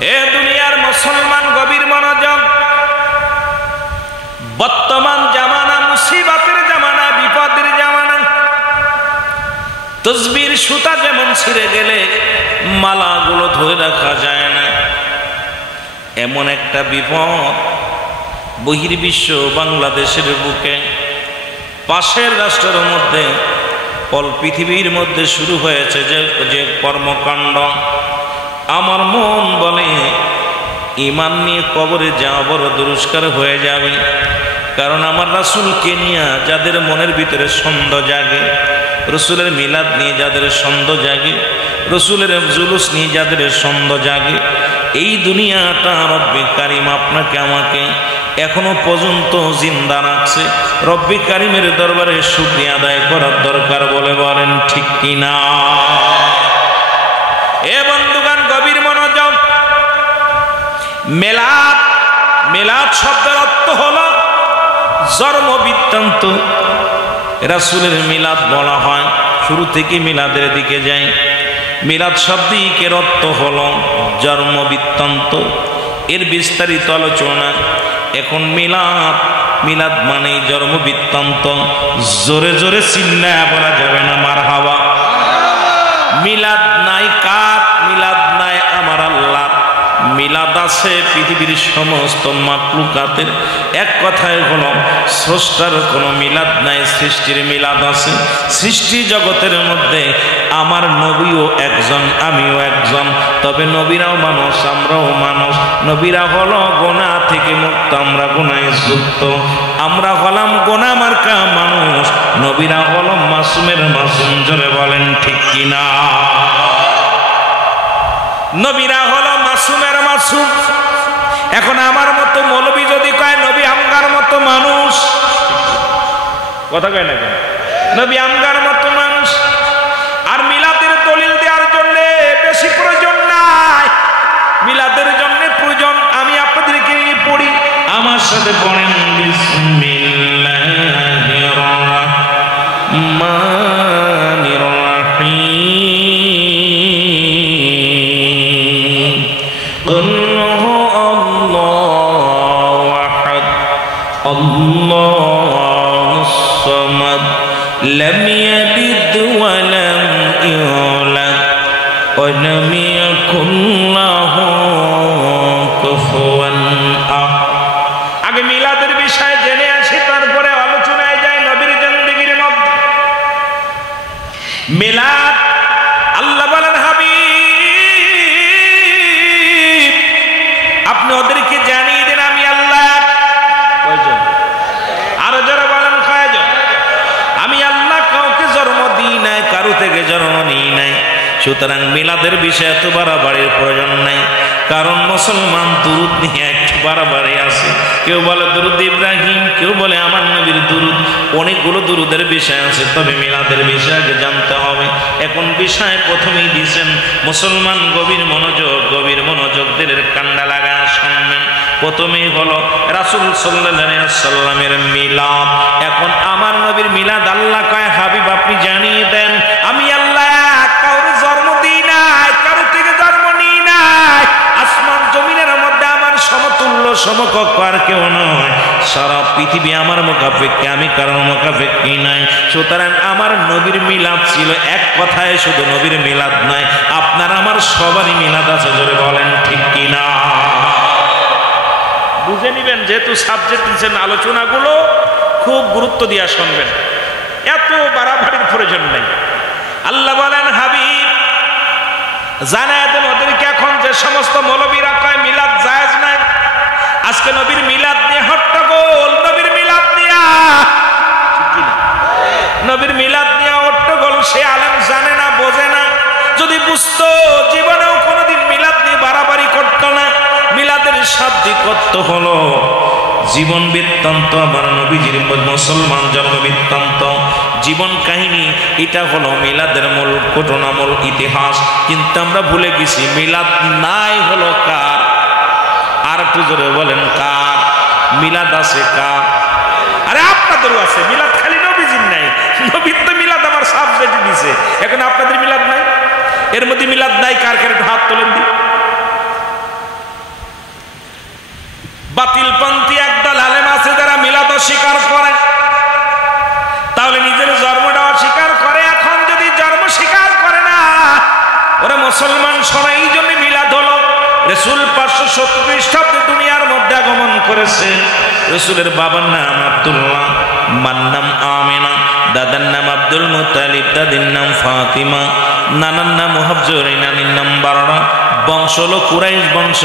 এ দুনিয়ার মুসলমান গভীর মনোযোগ। বর্তমান জামানা মুসিবতের জামানা, বিপদের জামানা। তসবির সুতা যেমন ছিঁড়ে গেলে মালাগুলো ধরে রাখা যায় না, এমন একটা বিপদ বহির্বিশ্ব বাংলাদেশের বুকে, পাশের রাষ্ট্রের মধ্যে, অল পৃথিবীর মধ্যে শুরু হয়েছে যে কর্মকাণ্ড। আমার মন বলে ঈমান নিয়ে কবরে যাওয়া বড় দুরস্কার হয়ে যাবে। কারণ আমার রাসূলকে নিয়ে যাদের মনের ভিতরে সন্দেহ জাগে, রসুলের মিলাদ নিয়ে যাদের সন্দেহ জাগে, রসুলের জুলুস নিয়ে যাদের সন্দেহ জাগে, এই দুনিয়াটা রব্বে কারিম আপনাকে আমাকে এখনো পর্যন্ত জিন্দা রাখছে। রব্বে কারিমের দরবারে শুকরিয়া আদায় করার দরকার বলে বলেন ঠিক কিনা? এ বন্ধুগণ গভীর মনোযোগ। মিলাদ, মিলাদ শব্দের অর্থ হলো জন্ম বৃত্তান্ত। রাসূলের মিলাদ বলা হয়, শুরু থেকে মিলাদের দিকে যাই। মিলাদ শব্দের অর্থ হলো জন্ম বৃত্তান্ত, এর বিস্তারিত আলোচনা। এখন মিলাদ, মিলাদ মানে জন্ম বৃত্তান্ত। জোরে জোরে চিল্লায়া বলা যাবে না মারহাবা। মিলাদ নাই কার? মিলাদ নাই আমার আল্লাহ। মিলাদ আছে পৃথিবীর সমস্ত মাখলুকাতের। এক কথায় হলো স্রষ্টার কোনো মিলাদ নাই, সৃষ্টির মিলাদ আছে। সৃষ্টি জগতের মধ্যে আমার নবীও একজন, আমিও একজন। তবে নবীরাও মানুষ, আমরাও মানুষ। নবীরা হলো গোনা থেকে মুক্ত, আমরা গোনায় যুক্ত। আমরা হলাম গোনা মার্কা মানুষ, নবীরা হলো মাসুমের মাসুম। জোরে বলেন ঠিক কিনা? নবীরা হলো মাসুমের মাসুম। এখন আমার মতো মৌলবী যদি কয় নবী আমগার মতো মানুষ, কথা কয় না কেন? নবী আমগার মতো মানুষ। আর মিলাদের দলিল দেওয়ার জন্য বেশি প্রয়োজন নাই, মিলাদের জন্য প্রয়োজন আমি আপনাদেরকে পড়ি, আমার সাথে পড়েন। বিসমিল্লাহির রাহমানির রাহিম। কুল হুয়াল্লাহু আহাদ, আল্লাহুস সামাদ, লাম ইয়ালিদ ওয়া লাম ইউলাদ ওয়া লাম ইয়াকুল লাহু কুফুয়ান আহাদ। আগে মিলাদের বিষয়ে জেনে আসি, তারপরে আলোচনায় যাই নবীর জিন্দেগির মধ্যে। মিলাদ, আল্লাহ বলেন হাবিব আপনি ওদেরকে জানিয়ে দেন আমি আল্লাহ। কয়জন? আরো যারা বলেন কয়জন? আমি আল্লাহ কাউকে জন্ম দিই নাই, কারো থেকে জন্ম নিই নাই। সুতরাং মিলাদের বিষয়ে এত বাড়াবাড়ির প্রয়োজন নাই। কারণ মুসলমান দুরুদ নিয়ে একটু বাড়াবাড়ি আছে। কেউ বলে দুরুদ ইব্রাহিম, কেউ বলে আমার নবীর দুরুদ। অনেকগুলো দুরুদের বিষয় আছে, তবে মিলাদের বিষয় আগে জানতে হবে। এখন বিষয় প্রথমেই দিয়েছেন মুসলমান গভীর মনোযোগ, গভীর মনোযোগ দিলের কান্ডা লাগা শুনবেন। প্রথমেই হলো রাসূল সাল্লাল্লাহু আলাইহি ওয়াসাল্লামের মিলাদ। এখন আমার নবীর মিলাদ আল্লাহ কয় হাবিব আপনি জানিয়ে দেন আমি আল্লাহ কারোর জন্ম দিই নাই, কারো থেকে জন্ম নিই নাই। আসমান জমিনের মধ্যে আমার সমতুল্য সমকক্ষ আর কেউ নয়। সারা পৃথিবী আমার মুখাপেক্ষী, আমি কারোর মুখাপেক্ষী নাই। সুতরাং আমার নবীর মিলাদ ছিল এক কথায় শুধু নবীর মিলাদ নয়, আপনার আমার সবারই মিলাদ আছে। জোরে বলেন ঠিক কিনা? বুঝে নিবেন, যেহেতু সাবজেক্ট দিচ্ছেন, আলোচনাগুলো খুব গুরুত্ব দিয়ে শুনবেন, এত বাড়াবাড়ির প্রয়োজন নেই। আল্লাহ বলেন হাবিব জানায় দেন ওদেরকে, এখন যে সমস্ত মৌলবীরা কয় মিলাদ জায়েজ নাই, আজকে নবীর মিলাদ নিয়ে হট্টগোল, নবীর মিলাদ নিয়ে, ঠিক কিনা? নবীর মিলাদ নিয়ে হট্টগোল। সে আলেম জানে না, বোঝে না। যদি বুঝতো জীবনেও কোনোদিন মিলাদ নিয়ে বাড়াবাড়ি করতো না। মিলাদের শাব্দিক অর্থ হলো জীবন বৃত্তান্ত, আমার নবীজির মুসলমান জন্ম বৃত্তান্ত, জীবন কাহিনী। এটা হলো মিলাদের মূল ঘটনা, মূল ইতিহাস। কিন্তু আমরা ভুলে গেছি মিলাদ নাই হলো কার? আর একটু জোরে বলেন কার? মিলাদ আছে কার? আরে আপনাদেরও আছে মিলাদ, খালি নবীজির নাই। নবীর তো মিলাদ আমার সাবজেক্ট দিছে, এখন আপনাদের মিলাদ নাই। এর মধ্যে মিলাদ নাই কার? কার একটু হাত তোলেন দি। বাতিলপন্থী একদল আলেম আছে যারা মিলাদ অস্বীকার করে, তাহলে নিজের জন্মটা অস্বীকার করে। এখন যদি জন্ম স্বীকার করে না, ওরা মুসলমান সবাই, এই জন্য মিলাদ হলো। রাসূল 570 খ্রিস্টাব্দে দুনিয়ার মধ্যে আগমন করেছে। রাসূলের বাবার নাম আব্দুল্লাহ, মার নাম আমিনা, দাদার নাম আব্দুল মুত্তালিব, দাদির নাম ফাতিমা, নানার নাম মুহাজ্জরিন, নানির নাম বাররা। বংশ হলো কুরাইশ বংশ।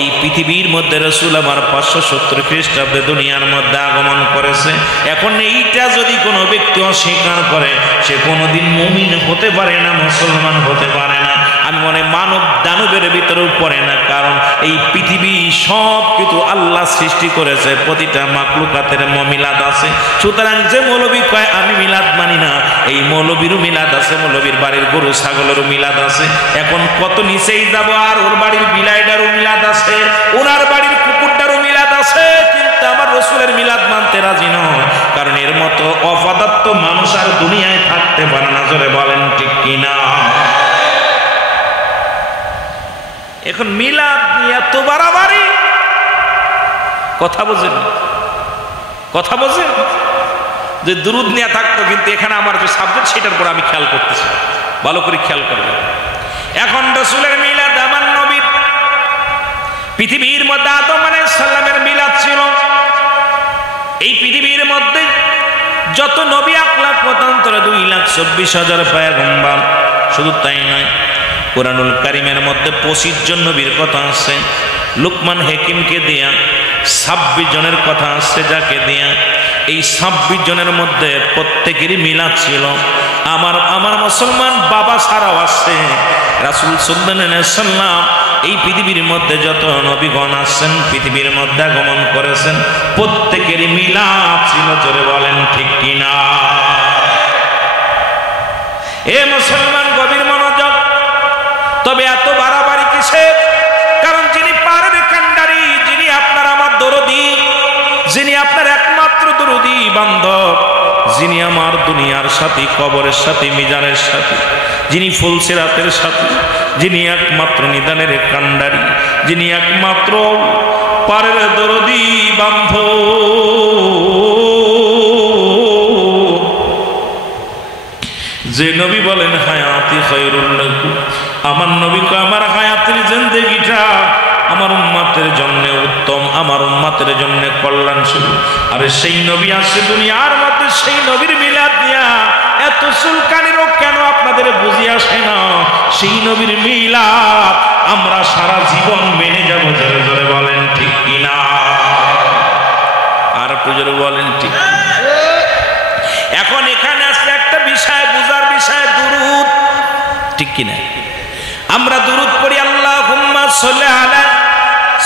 এই পৃথিবীর মধ্যে রাসূল আমার 570 খ্রিস্টাব্দে দুনিয়ার মধ্যে আগমন করেছে। এখন এইটা যদি কোনো ব্যক্তি অস্বীকার করে, সে কোনোদিন মুমিন হতে পারে না, মুসলমান হতে পারে না। আমি মনে মানব দানবের ভিতরেও পড়ে না, কারণ এই পৃথিবী সব কিছু আল্লাহ সৃষ্টি করেছে, প্রতিটা মাখলুকাতের মিলাদ আছে। সুতরাং যে মৌলবী কয় আমি মিলাদ মানি না, এই মৌলবীরও মিলাদ আছে, মৌলবীর বাড়ির গরু ছাগলেরও মিলাদ আছে। এখন কত নিচেই যাব, আর ওর বাড়ির বিলাইটারও মিলাদ আছে, ওনার বাড়ির কুকুরটারও মিলাদ আছে, কিন্তু আমার রাসূলের মিলাদ মানতে রাজি নয়, কারণ এর মতো অপদার্থ মানুষ আর দুনিয়ায় থাকতে পারে না। জোরে বলেন ঠিক কিনা? এখন মিলাদ নিয়ে এত বাড়াবাড়ি, কথা বোঝেন, কথা বোঝেন যে দুরুদ নিয়ে থাকতো, কিন্তু এখানে আমার যে সাবজেক্ট সেটার পর আমি খেয়াল করতেছি, ভালো করে খেয়াল করবেন। এখন রাসূলের মিলাদ, আমার নবীর পৃথিবীর মধ্যে আদম আলাইহিস সালামের মিলাদ ছিল। এই পৃথিবীর মধ্যে যত নবী আকলাক মতান্তরে 2,24,000 পয়গম্বর। শুধু তাই নয়, কুরআনুল কারীমের মধ্যে 25 জন নবীর কথা আছে। লুকমান হাকিমকে দিয়া 26 জনের কথা আছে, যাকে দিয়া এই 26 জনের মধ্যে প্রত্যেকেরই মিলাদ ছিল। আমার মুসলমান বাবা ছাড়াও আছে। রাসূল সাল্লাল্লাহু আলাইহি ওয়াসাল্লাম এই পৃথিবীর মধ্যে যত নবীগণ আছেন, পৃথিবীর মধ্যে আগমন করেছেন, প্রত্যেকেরই মিলাদ ছিল। জোরে বলেন ঠিক কিনা? এ মুসলমান গভীর মনোযোগ। তবে এত বাড়াবাড়ি কিসের? কারণ যিনি পারের কান্ডারি, যিনি আপনার আমার দরদি, যিনি আপনার একমাত্র দরদি বান্ধব, যিনি আমার দুনিয়ার সাথী, কবরের সাথী, মিজানের সাথী, যিনি ফুলসিরাতের সাথী, যিনি একমাত্র নিদানের কান্ডারি, যিনি একমাত্র পারের দরদি বান্ধব, যে নবী বলেন হায়াতি খায়রুল লাকুম, আমার নবী কয় আমার হায়াতের জিন্দেগিটা আমার উম্মতের জন্য উত্তম, আমার উম্মতের জন্য কল্যাণশীল। আরে সেই নবী আছে দুনিয়ার মধ্যে, সেই নবীর মিলাদ দিয়া এত চুলকানিরও কেন আপনাদের বুঝি আসে না? সেই নবীর মিলাদ আমরা সারা জীবন মেনে যাব। জোরে জোরে বলেন ঠিক কিনা? আর একটু জোরে বলেন ঠিক। এখন এখানে আসলে একটা বিষয় বুঝার বিষয়, দুরূদ, ঠিক কিনা? আমরা দুরূদ পড়ি, আল্লাহুম্মা সাল্লি আলা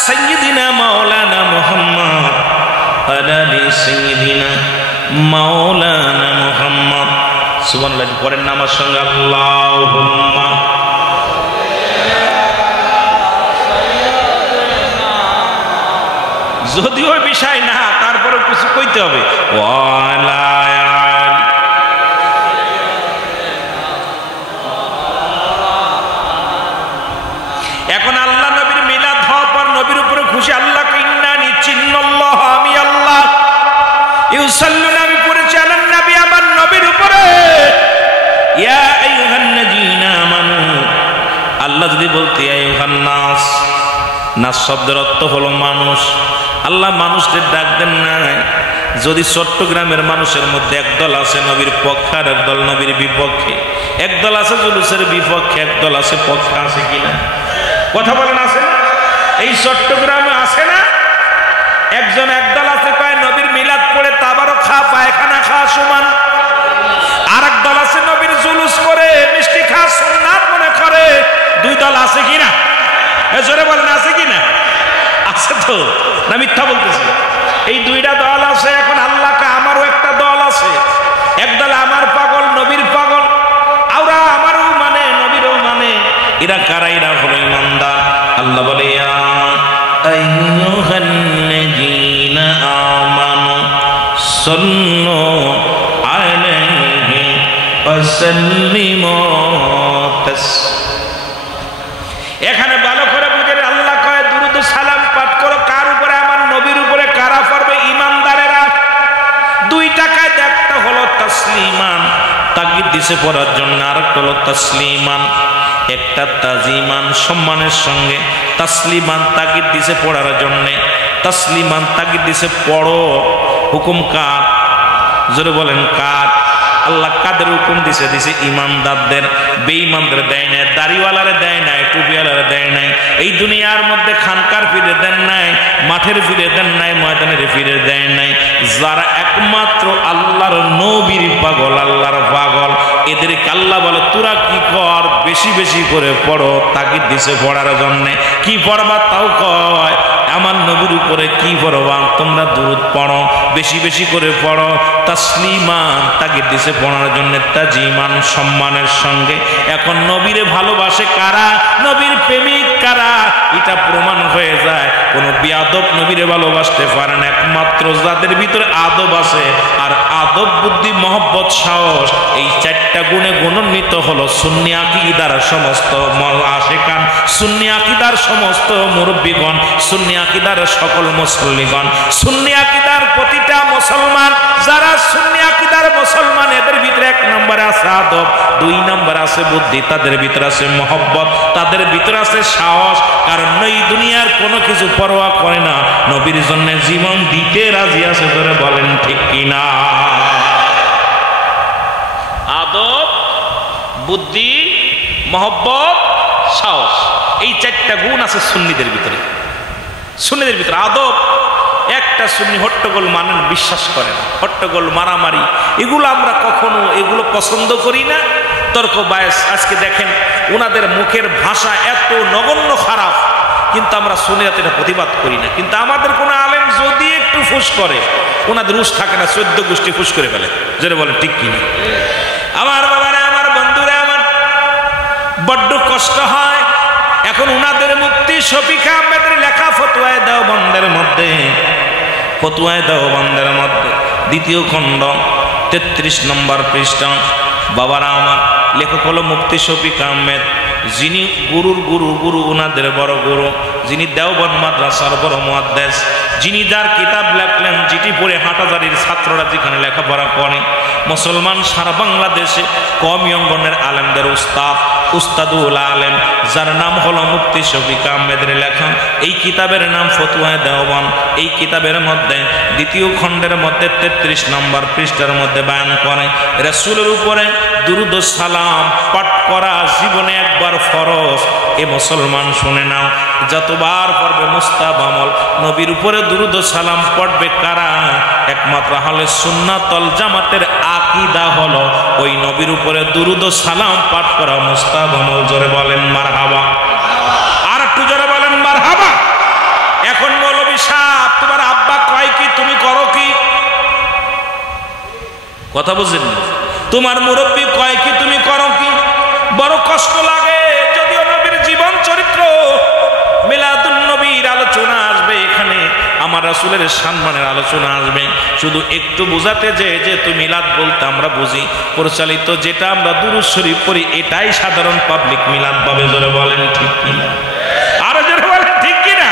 সাইয়্যিদিনা মাওলানা মুহাম্মদ ওয়া আলি সাইয়্যিদিনা মাওলানা মুহাম্মদ। সুবহানাল্লাহ পড়েন না আমার সঙ্গে, আল্লাহুম্মা। যদিও বিষয় না, তারপরে কিছু কইতে হবে। ওয়ালা এখন আল্লাহ নবীর মিলাদ হওয়ার পর নবীর উপরে খুশি। আল্লাহ ইন্নানি চিন্নাল্লাহ, আমি আল্লাহ ইউসাল্লুনা, আমি পড়েছি আলান নবী, আমার নবীর উপরে। ইয়া আইয়ুহান্নাযীনা আমানু, আল্লাহ যদি বলতে আইয়ুহান নাস, নাস শব্দের অর্থ হলো মানুষ। আল্লাহ মানুষদের ডাক দেন নাই। যদি চট্টগ্রামের মানুষের মধ্যে একদল আছে নবীর পক্ষে, আর একদল নবীর বিপক্ষে, একদল আছে জুলুসের বিপক্ষে, একদল আছে পক্ষে, আছে কিনা? কথা বলেন আছে না? এই চট্টগ্রামে আছে না? একদল আছে কয় নবীর মিলাদ পড়ে তাবারক খা, পায়খানা খা সমান। আর এক দল আছে নবীর জুলুস করে মিষ্টি খা সুন্নাত মনে করে। দুই দল আছে কিনা? জোরে বলেন আছে কিনা? আছে তো, না মিথ্যা বলতেছি? এই দুইটা দল আছে। এখন আল্লাহকে আমারও একটা দল আছে, একদল আমার পাগল, নবীর পাগল, আওরা আমারও মানে নবীরও মানে। এরা কারা? এরা হলো ইমানদার। আল্লাহ বলে ইয়া আইয়ুহান্নাযীনা আমানু সাল্লু আলাইহি ওয়া সাল্লিমু তাসলিমা। এখানে ভালো করে বুঝেন, আল্লাহ কয় দুরূদ সালাম পাঠ করো কার উপরে? আমার নবীর দিছে পড়ার জন্য, আর একটা হলো তাসলিমান, একটা তাজিমান সম্মানের সঙ্গে, তাসলিমান তাগিদ দিছে পড়ার জন্য, তাসলিমান তাগিদ দিছে পড়ো। হুকুম কার? জোরে বলেন কার? আল্লাহ কাদের হুকুম দিছে? দিছে ইমানদারদের, বেঈমানদের দেয় নাই, দাড়িওয়ালারে দেয় নাই, টুপিওয়ালারে দেয় নাই। এই দুনিয়ার মধ্যে খানকার ফিরে দেন নাই, মাঠের ফিরে দেন নাই, ময়দানের ফিরে দেয় নাই। যারা একমাত্র আল্লাহর নবীর পাগল, আল্লাহর পাগল, এদেরকে আল্লাহ বলে তোরা কি কর, বেশি বেশি করে পড়ো। তাগিদ দিছে পড়ার জন্যে। কি পড়বা তাও কয়, আমার নবীর উপরে কি পড়বা? তোমরা দুরূদ পড়ো, বেশি বেশি করে পড়ো। তাসলিমান তাগিদ দিছে পড়ার জন্য, তাজিমান সম্মানের সঙ্গে। এখন নবীরে ভালোবাসে কারা, নবীর প্রেমিক কারা, এটা প্রমাণ হয়ে যায়। কোন বিয়াদব নবীরে ভালোবাসতে পারে না, একমাত্র যাদের ভিতরে আদব আছে। আর আদব, বুদ্ধি, মহব্বত, সাহস, এই চারটা গুণে গুণান্বিত হলো সুন্নি আকীদার সমস্ত আশিকান, সুন্নি আকীদার সমস্ত মুরব্বীগণ, সুন্নি আকীদার সকল মুসল্লিগণ, সুন্নি আকীদার প্রতিটা মুসলমান। যারা সুন্নি আকীদার মুসলমান, এদের ভিতরে এক নম্বরে আছে আদব, দুই নম্বরে আছে বুদ্ধি, তাদের ভিতরে আছে মহব্বত, তাদের ভিতরে আছে সাহস। কারণ এই দুনিয়ার কোনো কিছু পরোয়া করে না, নবীর জন্য জীবন দিতে রাজি আছে। ধরে বলেন ঠিক কিনা? আদব, বুদ্ধি, মহব্বত, সাহস, এই চারটা গুণ আছে সুন্নিদের ভিতরে। সুন্নিদের ভিতরে আদব, একটা সুন্নি হট্টগোল মানেন, বিশ্বাস করেন, হট্টগোল, মারামারি, এগুলো আমরা কখনো এগুলো পছন্দ করি না। তর্ক বায়াস, আজকে দেখেন ওনাদের মুখের ভাষা এত নগণ্য খারাপ, কিন্তু আমরা সুন্নিরাতে এটা প্রতিবাদ করি না। কিন্তু আমাদের কোনো আলেম যদি একটু ফুস করে, ওনাদের উস থাকে না, 14 গোষ্ঠী ফুস করে ফেলে। যেটা বলেন ঠিক কিনা? আমার বাবারে, আমার বন্ধুরা, আমার বড্ড কষ্ট হয়। এখন উনাদের মুফতি শফিক আহমেদের লেখা ফতোয়ায়ে দেওবন্দের মধ্যে, ফতোয়ায়ে দেওবন্দের মধ্যে 2য় খণ্ড 33 নম্বর পৃষ্ঠা, বাবারা আমার, লেখক হলো মুফতি শফিক আহমেদ, যিনি গুরুর গুরু, গুরু উনাদের বড় গুরু, যিনি দেওবন্দ মাদ্রাসার বড় মুহাদ্দিস, যিনি যার কিতাব লেখলেন, যেটি পড়ে হাটাজারির ছাত্ররা যেখানে লেখাপড়া করে, মুসলমান সারা বাংলাদেশে কওমি অঙ্গনের আলেমদের উস্তাদ, উস্তাদুল আলেম, যার নাম হলো মুফতি শফিক আহমেদের লেখা। এই কিতাবের নাম ফতোয়ায়ে দেওবন্দ। এই কিতাবের মধ্যে 2য় খণ্ডের মধ্যে 33 নম্বর পৃষ্ঠার মধ্যে বয়ান করে, রাসূলের উপরে দুরূদ ও সালাম পাঠ করা জীবনে একবার ফরজ। এ মুসলমান শুনে নাও, যতবার পড়বে মুস্তাহাব আমল। নবীর উপরে দুরূদ ও সালাম পড়বে কারা? একমাত্র আহলে সুন্নাত ওয়াল জামাতের আকীদা হলো ওই নবীর উপরে দুরূদ ও সালাম পাঠ করা মুস্তাহাব আমল। জোরে বলেন মারহাবা। আর একটু জোরে বলেন মারহাবা। এখন মৌলভী সাহেব, তোমার আব্বা কয় কি, তুমি করো কি? কথা বুঝেন? তোমার মুরব্বী কয় কি, তুমি করো কি? বড় কষ্ট লাগে। যদিও নবীর জীবন চরিত্র, মিলাদুন নবীর আলোচনা আসবে এখানে, আমার রাসূলের সম্মানের আলোচনা আসবে, শুধু একটু বোঝাতে যে তুমি মিলাদ বলতে আমরা বুঝি পরিচালিত যেটা আমরা দুরূদ শরীফ পড়ি, এটাই সাধারণ পাবলিক মিলাদ পাবে। জোরে বলেন ঠিক কিনা? আরো জোরে বলেন ঠিক কিনা?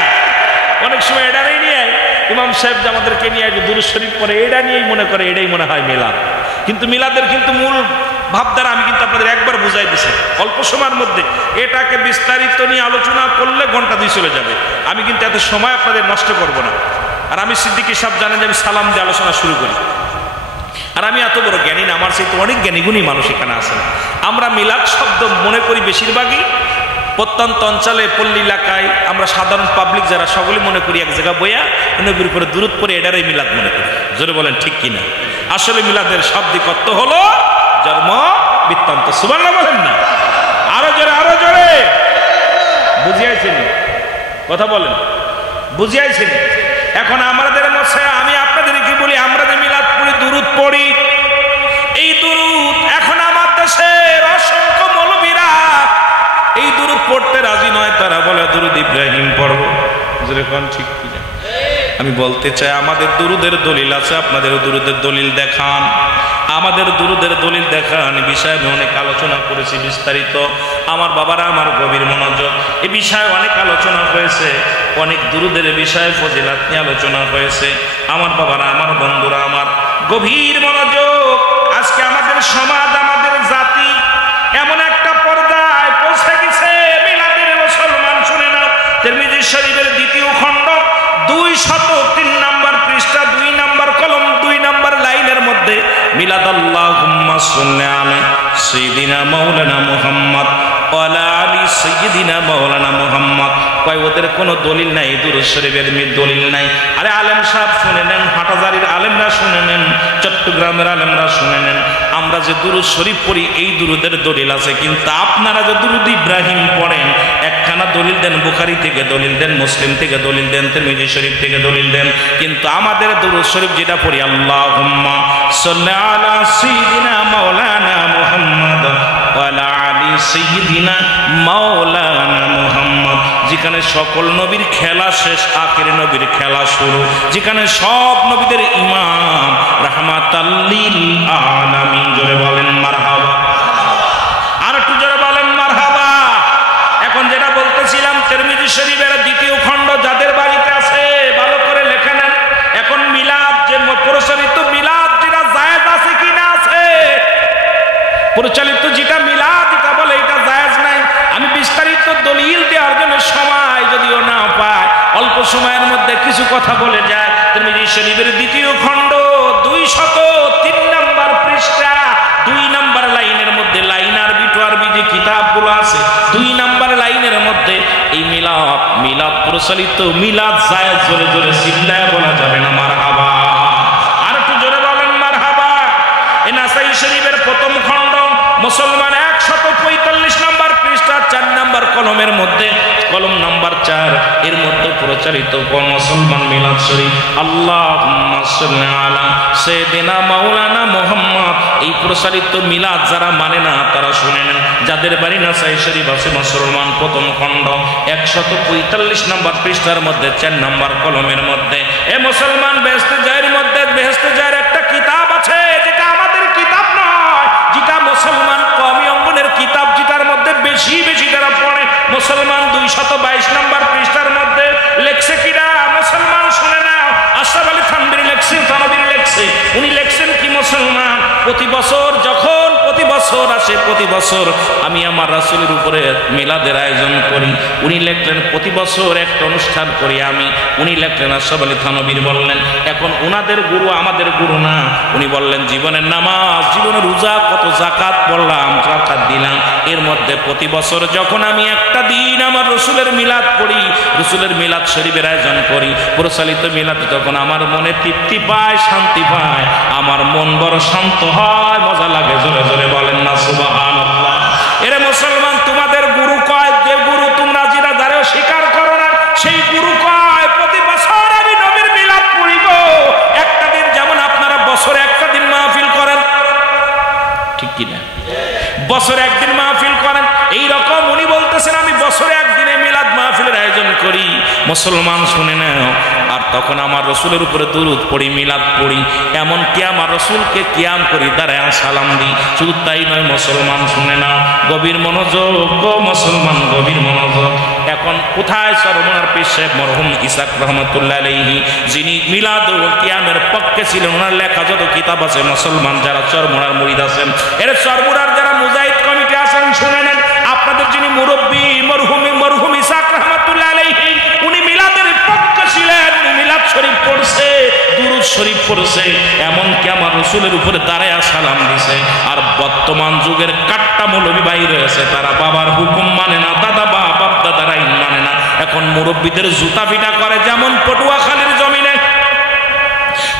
অনেক সময় এটা নিয়ে ইমাম সাহেব যে আমাদেরকে নিয়ে দুরূদ শরীফ পড়ে, এটা নিয়েই মনে করে এটাই মনে হয় মিলাদ। কিন্তু মিলাদের কিন্তু মূল ভাবধারা আমি কিন্তু আপনাদের একবার বুঝাই দিছি অল্প সময়ের মধ্যে। এটাকে বিস্তারিত নিয়ে আলোচনা করলে ঘন্টা 2 চলে যাবে। আমি কিন্তু এত সময় আপনাদের নষ্ট করব না। আর আমি সিদ্দিকী সাহেব জানেন যে আমি সালাম দিয়ে আলোচনা শুরু করি। আর আমি এত বড় জ্ঞানী না, আমার সাথে অনেক জ্ঞানীগুণী মানুষ এখানে আছেন। আমরা মিলাদ শব্দ মনে করি বেশিরভাগই প্রত্যন্ত অঞ্চলে, পল্লী এলাকায়, আমরা সাধারণ পাবলিক যারা সকলে মনে করি এক জায়গা বইয়া নবীর উপরে দুরূদ পড়ে এটারই মিলাদ মনে করি। জোরে বলেন ঠিক কিনা? আসলে মিলাদের শাব্দিক অর্থ হলো জন্ম বৃত্তান্ত। সুবহানাল্লাহ বলেন না? আরো জোরে, আরো জোরে। বুঝিয়েছেন? কথা বলেন, বুঝিয়েছেন? এখন আমাদের মশাই, আমি আপনাদেরকে বলি, আমরা যে মিলাদ পড়ি, দুরূদ পড়ি, এই দুরূদ এখন আমার দেশের অসংখ্য মৌলবীরা এই দুরূদ পড়তে রাজি নয়। তারা বলে দুরূদ ইব্রাহিম পড়ব। যেরকম ঠিক কিনা? আমি বলতে চাই, আমাদের দুরূদের দলিল আছে, আপনাদের দুরূদের দলিল দেখান। আমাদের দুরূদের দলিল দেখান। এই বিষয়ে আমি অনেক আলোচনা করেছি বিস্তারিত। আমার বাবারা, আমার গভীর মনোযোগ। এই বিষয়ে অনেক আলোচনা হয়েছে, অনেক দুরূদের বিষয়ে ফজিলত নিয়ে আলোচনা হয়েছে। আমার বাবারা, আমার বন্ধুরা, আমার গভীর মনোযোগ। আজকে আমাদের সমাজ, আমাদের জাতি এমন একটা পর্যায়ে পৌঁছে গেছে, মিলাদের মুসলমান শুনে নাও, তিরমিজি শরীফের দ্বিতীয় খণ্ড 203 নম্বর পৃষ্ঠা 2 নম্বর কলম 2 নম্বর লাইনের মধ্যে মিলাদ আল্লাহুম্মা সাল্লি আলা সাইয়্যিদিনা মাওলানা মুহাম্মদ ওয়া আলা আলি সাইয়্যিদিনা মাওলানা মুহাম্মদ। কয় ওদের কোনো দলিল নাই, দুরূদ শরীফের দলিল নাই। আরে আলেম সাহেব শুনে নেন, হাটাজারির আলেমরা শুনে নেন, চট্টগ্রামের আলেমরা শুনে নেন, আমরা যে দুরূদ শরীফ পড়ি এই দুরূদের দলিল আছে, কিন্তু আপনারা যে দুরূদ ইব্রাহিম পড়েন একখানা দলিল দেন, বুখারী থেকে দলিল দেন, মুসলিম থেকে দলিল দেন, তিরমিজি শরীফ থেকে দলিল দেন, কিন্তু আমাদের দুরূদ শরীফ যেটা পড়ি আল্লাহুম্মা সাল্লি আলা সাইয়্যিদিনা মাওলানা মুহাম্মদ ওয়া আলা আলি সাইয়্যিদিনা মাওলানা মুহাম্মদ, যেখানে সকল নবীর খেলা শেষ, আখির নবীর খেলা শুরু, যেখানে সব নবীদের ইমাম রাহমাতাল লিল আলামিন। জোরে বলেন মারহাবা, আর একটু জোরে বলেন মারহাবা। এখন যেটা বলতেছিলাম, তিরমিজি শরীফের দ্বিতীয় খণ্ড যাদের বাড়িতে আছে ভালো করে লেখে নেন। এখন মিলাদ যে প্রচলিত মিলাদ যেটা জায়েজ আছে কি না আছে, প্রচলিত যেটা মিলাদ যেটা বলে এটা জায়েজ নাই। আমি বিস্তারিত দলিল দেওয়ার জন্য সময় যদিও না পাই, অল্প সময়ের মধ্যে কিছু কথা বলে যায়। তিরমিজি শরীফের দ্বিতীয় খণ্ড 203 নম্বর পৃষ্ঠা 2 নম্বর লাইনের মধ্যে, লাইন আরবি টু আরবি যে কিতাবগুলো আছে 2 নম্বর লাইনের মধ্যে এই মিলাদ প্রচলিত মিলাদ জায়েজ, জোরে জোরে চিল্লায় বলা যাবে না মারহাবা, আর একটু জোরে বলেন মারহাবা। এই নাসাই শরীফের প্রথম খণ্ড মুসলমান 145 নম্বর পৃষ্ঠা 4 নম্বর কলমের মধ্যে, কলম নাম্বার 4 এর মধ্যে প্রচারিত মুসলমান মিলাদ শরীফ আল্লাহুম্মা সাল্লি আলা সাইয়্যিদিনা মাওলানা মুহাম্মদ। এই প্রচারিত মিলাদ যারা মানে না তারা শুনে নেন, যাদের বাড়ি নাসাই শরীফ আছে মুসলমান প্রথম খণ্ড 145 নম্বর পৃষ্ঠার মধ্যে 4 নম্বর কলমের মধ্যে, এ মুসলমান বেহেশতে যায়ের মধ্যে বেহেশতে যায়ের একটা কিতাব আছে, যেটা আমাদের কিতাব নয়, যেটা মুসলমান কওমি অঙ্গনের কিতাব, যেটার মধ্যে বেশি বেশি যারা পড়ে মুসলমান 222 নম্বর পৃষ্ঠার মধ্যে লেখছে কিনা মুসলমান শুনে নাও, আশরাফ আলী থানভীর লেখছে, থানভীর লেখছে, উনি লেখছেন কি মুসলমান, প্রতি বছর যখন প্রতি বছর আসে, প্রতি বছর আমি আমার রাসূলের উপরে মিলাদের আয়োজন করি। উনি লেখলেন প্রতি বছর একটা অনুষ্ঠান করি আমি, উনি লেখলেন আশরাফ আলী থানভীর বললেন, এখন ওনাদের গুরু আমাদের গুরু না, উনি বললেন জীবনের নামাজ, জীবনের রোজা, কত যাকাত পড়লাম, যাকাত দিলাম, এর মধ্যে প্রতি বছর যখন আমি একটা দিন আমার রসুলের মিলাদ পড়ি, রসুলের মিলাদ শরীফের আয়োজন করি, প্রচলিত মিলাদ, তখন আমার মনে তৃপ্তি পায়, শান্তি পায়, আমার মন বড় শান্ত হয়, মজা লাগে। জোরে জোরে বলেন না সুবহানাল্লাহ। এরে মুসলমান, তোমাদের গুরু কয়, যে গুরু তোমরা যেটা দ্বারাও স্বীকার করো না, সেই গুরু কয় প্রতি বছর আমি নবীর মিলাদ পড়িব। একটা দিন, যেমন আপনারা বছরে একটা দিন মাহফিল করেন, ঠিক কিনা, বছরে একদিন মাহফিল করেন, এই রকম উনি বলতেছেন আমি বছরে একদিনে মিলাদ মাহফিলের আয়োজন করি। মুসলমান শুনে নাও, আর তখন আমার রসুলের উপরে দুরূদ পড়ি, মিলাদ পড়ি, এমনকি আমার রসুলকে কিয়াম করি, দাঁড়ায় সালাম দিই। শুধু তাই নয় মুসলমান শুনে নাও, গভীর মনোযোগ গো মুসলমান, গভীর মনোযোগ। এখন কোথায় চরমনার পীর সাহেব মরহুম ইসাক রহমতুল্লাহ আলাইহি, যিনি মিলাদ ও কিয়ামের পক্ষে ছিলেন, ওনার লেখা যত কিতাব আছে, মুসলমান যারা চরমনার মুরিদ আছেন, এর চরমনার যারা মুজাহিদ কমিটি আছেন শুনে নেন, আপনাদের যিনি মুরব্বী মরহুম ইসাক রহমতুল্লাহ আলাইহি, উনি মিলাদের পক্ষে ছিলেন, মিলাদ শরীফ পড়ছে, দুরূদ শরীফ পড়ছে, এমনকি আমার রসুলের উপরে দাঁড়ায় সালাম দিছে। আর বর্তমান যুগের কাট্টা মৌলবী ভাই রয়েছে, তারা বাবার হুকুম মানে না, দাদা বাপ দাদারা মানে না, এখন মুরব্বীদের জুতা পিটা করে। যেমন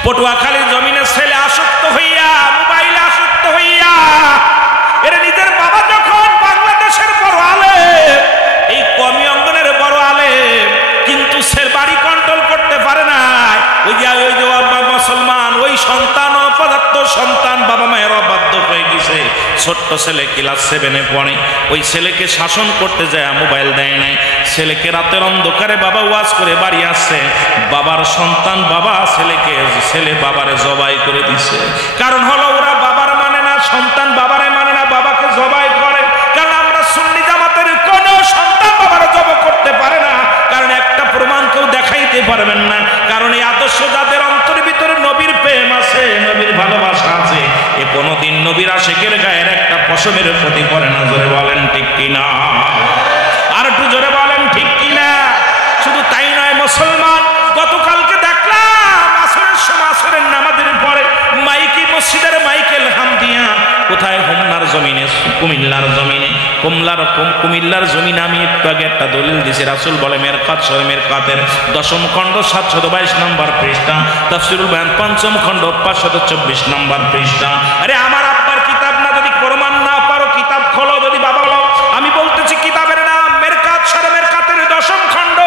পটুয়াখালীর জমিনে ছেলে আসক্ত হইয়া, মোবাইলে আসক্ত হইয়া, এর নিজের বাবা যখন বাংলাদেশের বড় আলেম, এই কওমি অঙ্গনের বড় আলেম, কিন্তু সে বাড়ি কন্ট্রোল করতে পারে না। ওই যে মুসলমান, ওই সন্তান, অপদার্থ সন্তান, বাবা মায়ের অবাধ্য হয়ে গেছে, ছোট্ট ছেলে ক্লাস 7-এ পড়ে, ওই ছেলেকে শাসন করতে যায়, মোবাইল দেয় নাই, ছেলেকে রাতের অন্ধকারে বাবা ওয়াজ করে বাড়ি আসছে, বাবার সন্তান বাবা ছেলে বাবারে জবাই করে দিছে। কারণ হলো ওরা বাবার মানে না, সন্তান বাবারে মানে না, বাবাকে জবাই করে। কারণ আমরা সুন্নি জামাতের কোন সন্তান বাবারে জবাই করতে পারে না, কারণ একটা প্রমাণ কেউ দেখাইতে পারবেন না। কারণ এই আদর্শ যাদের অন্তরের ভিতরে নবীর প্রেম আছে, নবীর ভালোবাসা আছে, এ কোনোদিন নবীর আশিকের গায়ের একটা পশমের ক্ষতি করে না। জোরে বলেন ঠিক কিনা? আর একটু জোরে বলেন ঠিক কিনা? শুধু তাই নয় মুসলমান, গতকালকে দেখলাম আসরের সময় আসরের নামাজের পরে মাইকি মসজিদের মাইকেল হামদিয়া কোথায় হোমনার জমিনে, কুমিল্লার জমিনে, কুমিল্লার জমিনে আমি একটু আগে একটা দলিল দিছি। রাসূল বলে মেরকাত সূরা মেরকাতের 10ম খণ্ড 722 নম্বর পৃষ্ঠা, তাফসীরুল বায়ান 5ম খণ্ড 524 নম্বর পৃষ্ঠা। আরে আমার আব্বার কিতাব না, যদি প্রমাণ না পারো কিতাব খোলো। যদি বাবা বলো, আমি বলতেছি কিতাবের নাম মেরকাত সূরা মেরকাতের 10ম খণ্ড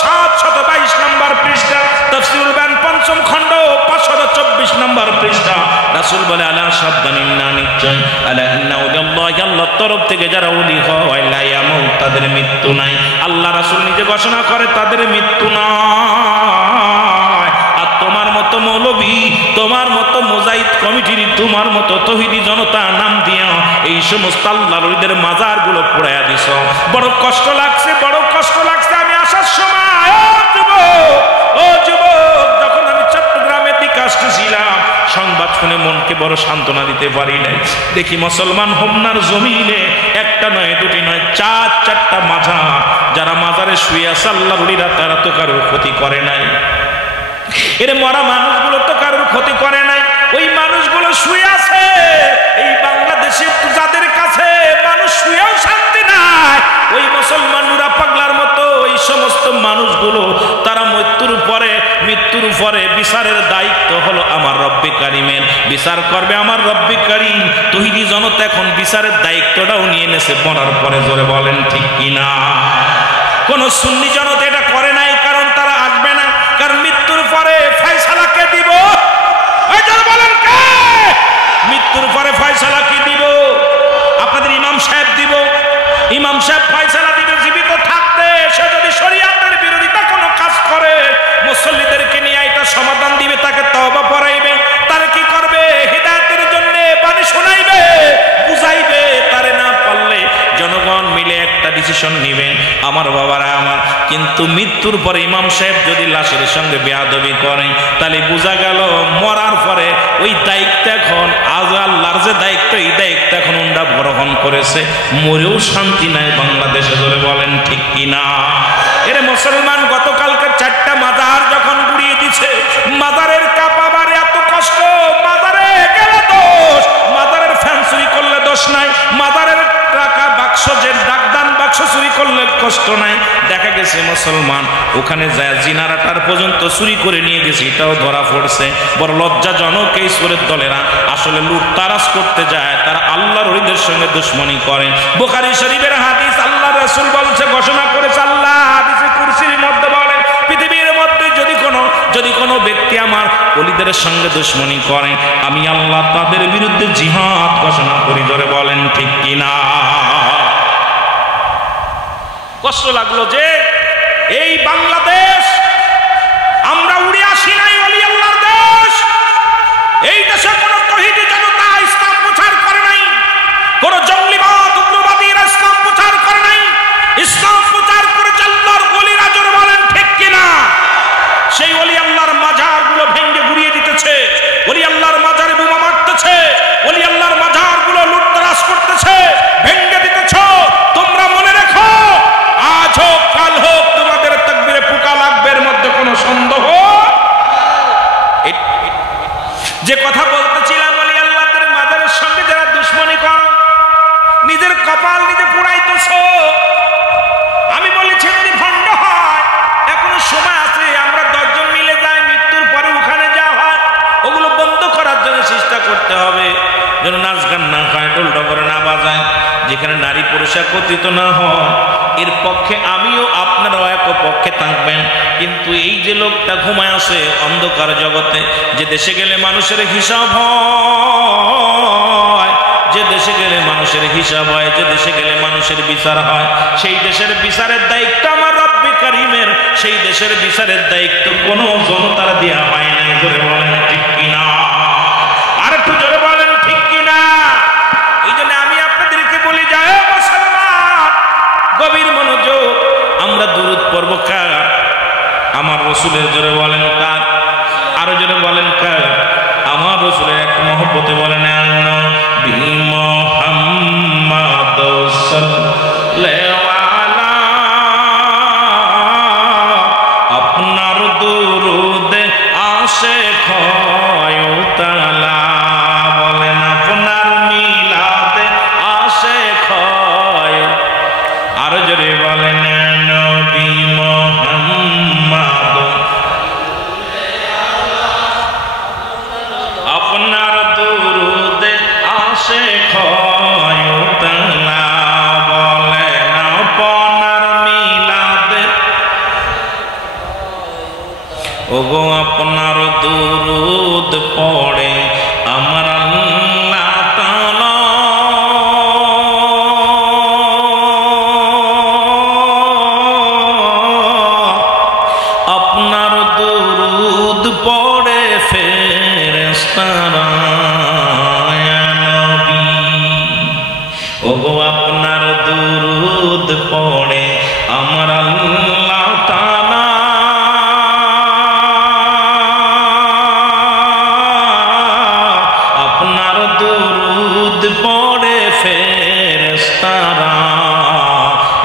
722 নম্বর পৃষ্ঠা, তাফসীরুল বায়ান 5ম খণ্ড 524 নম্বর পৃষ্ঠা। রাসূল বলে আলা সাবধান, না নিশ্চয়, আলা ইন্না উলিয়াল্লাহি, আল্লাহর তরফ থেকে যারা ওলি হয় লা ইয়ামুত, তাদের মৃত্যু নাই। আল্লাহ রাসূল নিজে ঘোষণা করে তাদের মৃত্যু নাই। আর তোমার মতো মৌলবী, তোমার মতো মুজাহিদ কমিটির, তোমার মতো তৌহিদি জনতা নাম দিয়া এই সমস্ত আল্লাহর ওলিদের মাজারগুলো পোড়ায়া দিছ। বড় কষ্ট লাগছে, বড় কষ্ট লাগছে। আমি আসার সময় ও যুবক, যখন আমি চট্টগ্রামের দিকে আসতেছিলাম, সংবাদ শুনে মনকে বড় সান্ত্বনা দিতে পারি নাই। দেখি মুসলমান হোমনার জমিনে একটা নয়, দুটি নয়, 4টা মাজার। যারা মাজারে শুয়ে আছে আল্লাহর ওলিরা, তারা তো কারোর ক্ষতি করে নাই। এর মরা মানুষগুলো তো কারোর ক্ষতি করে নাই। ওই মানুষগুলো শুয়ে আছে। এই বাংলাদেশে যাদের কাছে মানুষ শুয়েও শান্তি নাই, ওই মুসলমান নুরা পাগলার মতো ওই সমস্ত মানুষগুলো, তারা মৃত্যুর পরে বিচারের দায়িত্ব হলো আমার রব্বে কারিমের। বিচার করবে আমার রব্বে কারিম। তৌহিদি জনতা এখন বিচারের দায়িত্বটাও নিয়ে নেছে মরার পরে। জোরে বলেন ঠিক কিনা? কোন সুন্নি জনতা এটা করে নাই, কারণ তারা আসবে না। কারণ মৃত্যুর পরে ফয়সালা কে দিব? বলেন কে? মৃত্যুর পরে ফয়সালা কি দিব? আপনাদের ইমাম সাহেব দিব। ইমাম সাহেব ফয়সালা দিবে জীবিত থাকতে। সে যদি শরীয়তের বিরোধিতা কোনো কাজ করে, মুসল্লিদেরকে নিয়ে এটা সমাধান দিবে, তাকে তওবা পড়াইবে। তারা কি করবে? হিদায়াতের জন্য বাণী শোনাইবে, বুঝাইবে। তারে না পারলে জনগণ মিলে একটা ডিসিশন নিবে। আমার বাবারা আমার, কিন্তু মৃত্যুর পরে ইমাম সাহেব যদি লাশের সঙ্গে বেয়াদবি করে, তাহলে বোঝা গেল মরার পরে ওই দায়িত্ব এখন আজ আল্লাহর যে দায়িত্ব, এই দায়িত্ব এখন উন্ডা গ্রহণ করেছে। মরেও শান্তি নাই বাংলাদেশে। ধরে বলেন ঠিক কিনা? এর মুসলমান গতকালকে 4টা মাজার যখন গুড়িয়ে দিছে, মাজারের কাপাবার এত কষ্ট, মাজারে গেলে দোষ, মাজারের ফ্যান চুরি করলে দোষ নাই, মাজারের টাকা বাক্স, যে ডাকদান বাক্স চুরি করলে কষ্ট নাই। দেখা গেছে মুসলমান ওখানে যায় জিনারাটার পর্যন্ত চুরি করে নিয়ে গেছে, এটাও ধরা পড়ছে। বড় লজ্জাজনক এই চোরের দলেরা আসলে লুটতারাজ করতে যায়, তারা আল্লাহর ওলিদের সঙ্গে দুশমনি করে। বুখারী শরীফের হাদিস, আল্লাহ রাসূল বলছে, ঘোষণা করেছে আল্লাহ হাদিসে কুরসির মধ্যে বলেন, পৃথিবীর মধ্যে যদি কোনো ব্যক্তি আমার ওলিদের সঙ্গে দুশমনি করে, আমি আল্লাহ তাদের বিরুদ্ধে জিহাদ ঘোষণা করি। ধরে বলেন ঠিক কিনা? কষ্ট লাগলো যে এই বাংলাদেশ আমরা উড়ে আসি নাই, ওলি আল্লাহর দেশ। এই দেশে কোন তৌহিদি জনতা ইসলাম প্রচার করে নাই, কোন জঙ্গলিবাদ উগ্রবাদীরা ইসলাম প্রচার করে নাই। ইসলাম প্রচার করেছে আল্লাহর ওলিরা। জোরে বলেন ঠিক কিনা? সেই ওলি আল্লাহর মাজারগুলো ভেঙে গুড়িয়ে দিতেছে, ওলি আল্লাহর মাজারে বোমা মারতেছে, ওলি আল্লাহর মাজারগুলো লুটতরাজ করতেছে, ভেঙে দিতেছ। তোমরা মনে রেখো, আজ হোক কাল হোক তোমাদের তাকবীরে পোকা লাগবে, এর মধ্যে কোনো সন্দেহ। যে কথা বলতেছিলাম, ওলি আল্লাহদের মাজারের সঙ্গে যারা দুশমনি কর, নিজের কপাল নিজে পুড়াইতেছ। আমি বলেছি যদি ভণ্ড হয়, এখনো সময় আছে। আমরা 10 জন মিলে যাই, মৃত্যুর পরে ওখানে যা হয় ওগুলো বন্ধ করার জন্য চেষ্টা করতে হবে, যেন নাচ গান না হয়, ঢোল ডগর না বাজায়, যেখানে নারী পুরুষ একত্রিত না হয়। এর পক্ষে আমিও আপনারাও এক পক্ষে থাকবেন। কিন্তু এই যে লোকটা ঘুমায় আছে অন্ধকার জগতে, যে দেশে গেলে মানুষের হিসাব হয়, যে দেশে গেলে মানুষের হিসাব হয়, যে দেশে গেলে মানুষের বিচার হয়, সেই দেশের বিচারের দায়িত্ব আমার রব্বে কারিমের। সেই দেশের বিচারের দায়িত্ব কোন জনতার দেয়া হয় নাই। জোরে বলেন ঠিক কিনা? আর একটু জোরে বলেন ঠিক কিনা? এই জন্য আমি আপনাদেরকে বলি, যায় মুসলমান, গভীর মনোযোগ। আমরা দুরূদ পড়ব কার? আমার রাসূলের। জোরে বলেন কার? আরো জোরে বলেন কার? আমার রাসূলের এক মহব্বতে বলেন নবী মুহাম্মদ সাল্লাল্লাহু আপনার দুরুদে আসে ক্ষয়তালা বলেন আপনার মিলাদে আসে ক্ষয় আর জোরে বলেন নবী মুহাম্মদ আপনার দুরুদে আসে ক্ষয়তালা বলেন আপনার মিলাদে ওগো আপনার দুরুদ পড়ে আমার আল্লাহ তাআলা আপনার দুরুদ পড়ে ফেরেশতারা ইয়া নবী ওগো আপনার দুরুদ পড়ে আমার আল্লাহ তাআলা আপনার দুরুদ পড়ে ফেরেশতারা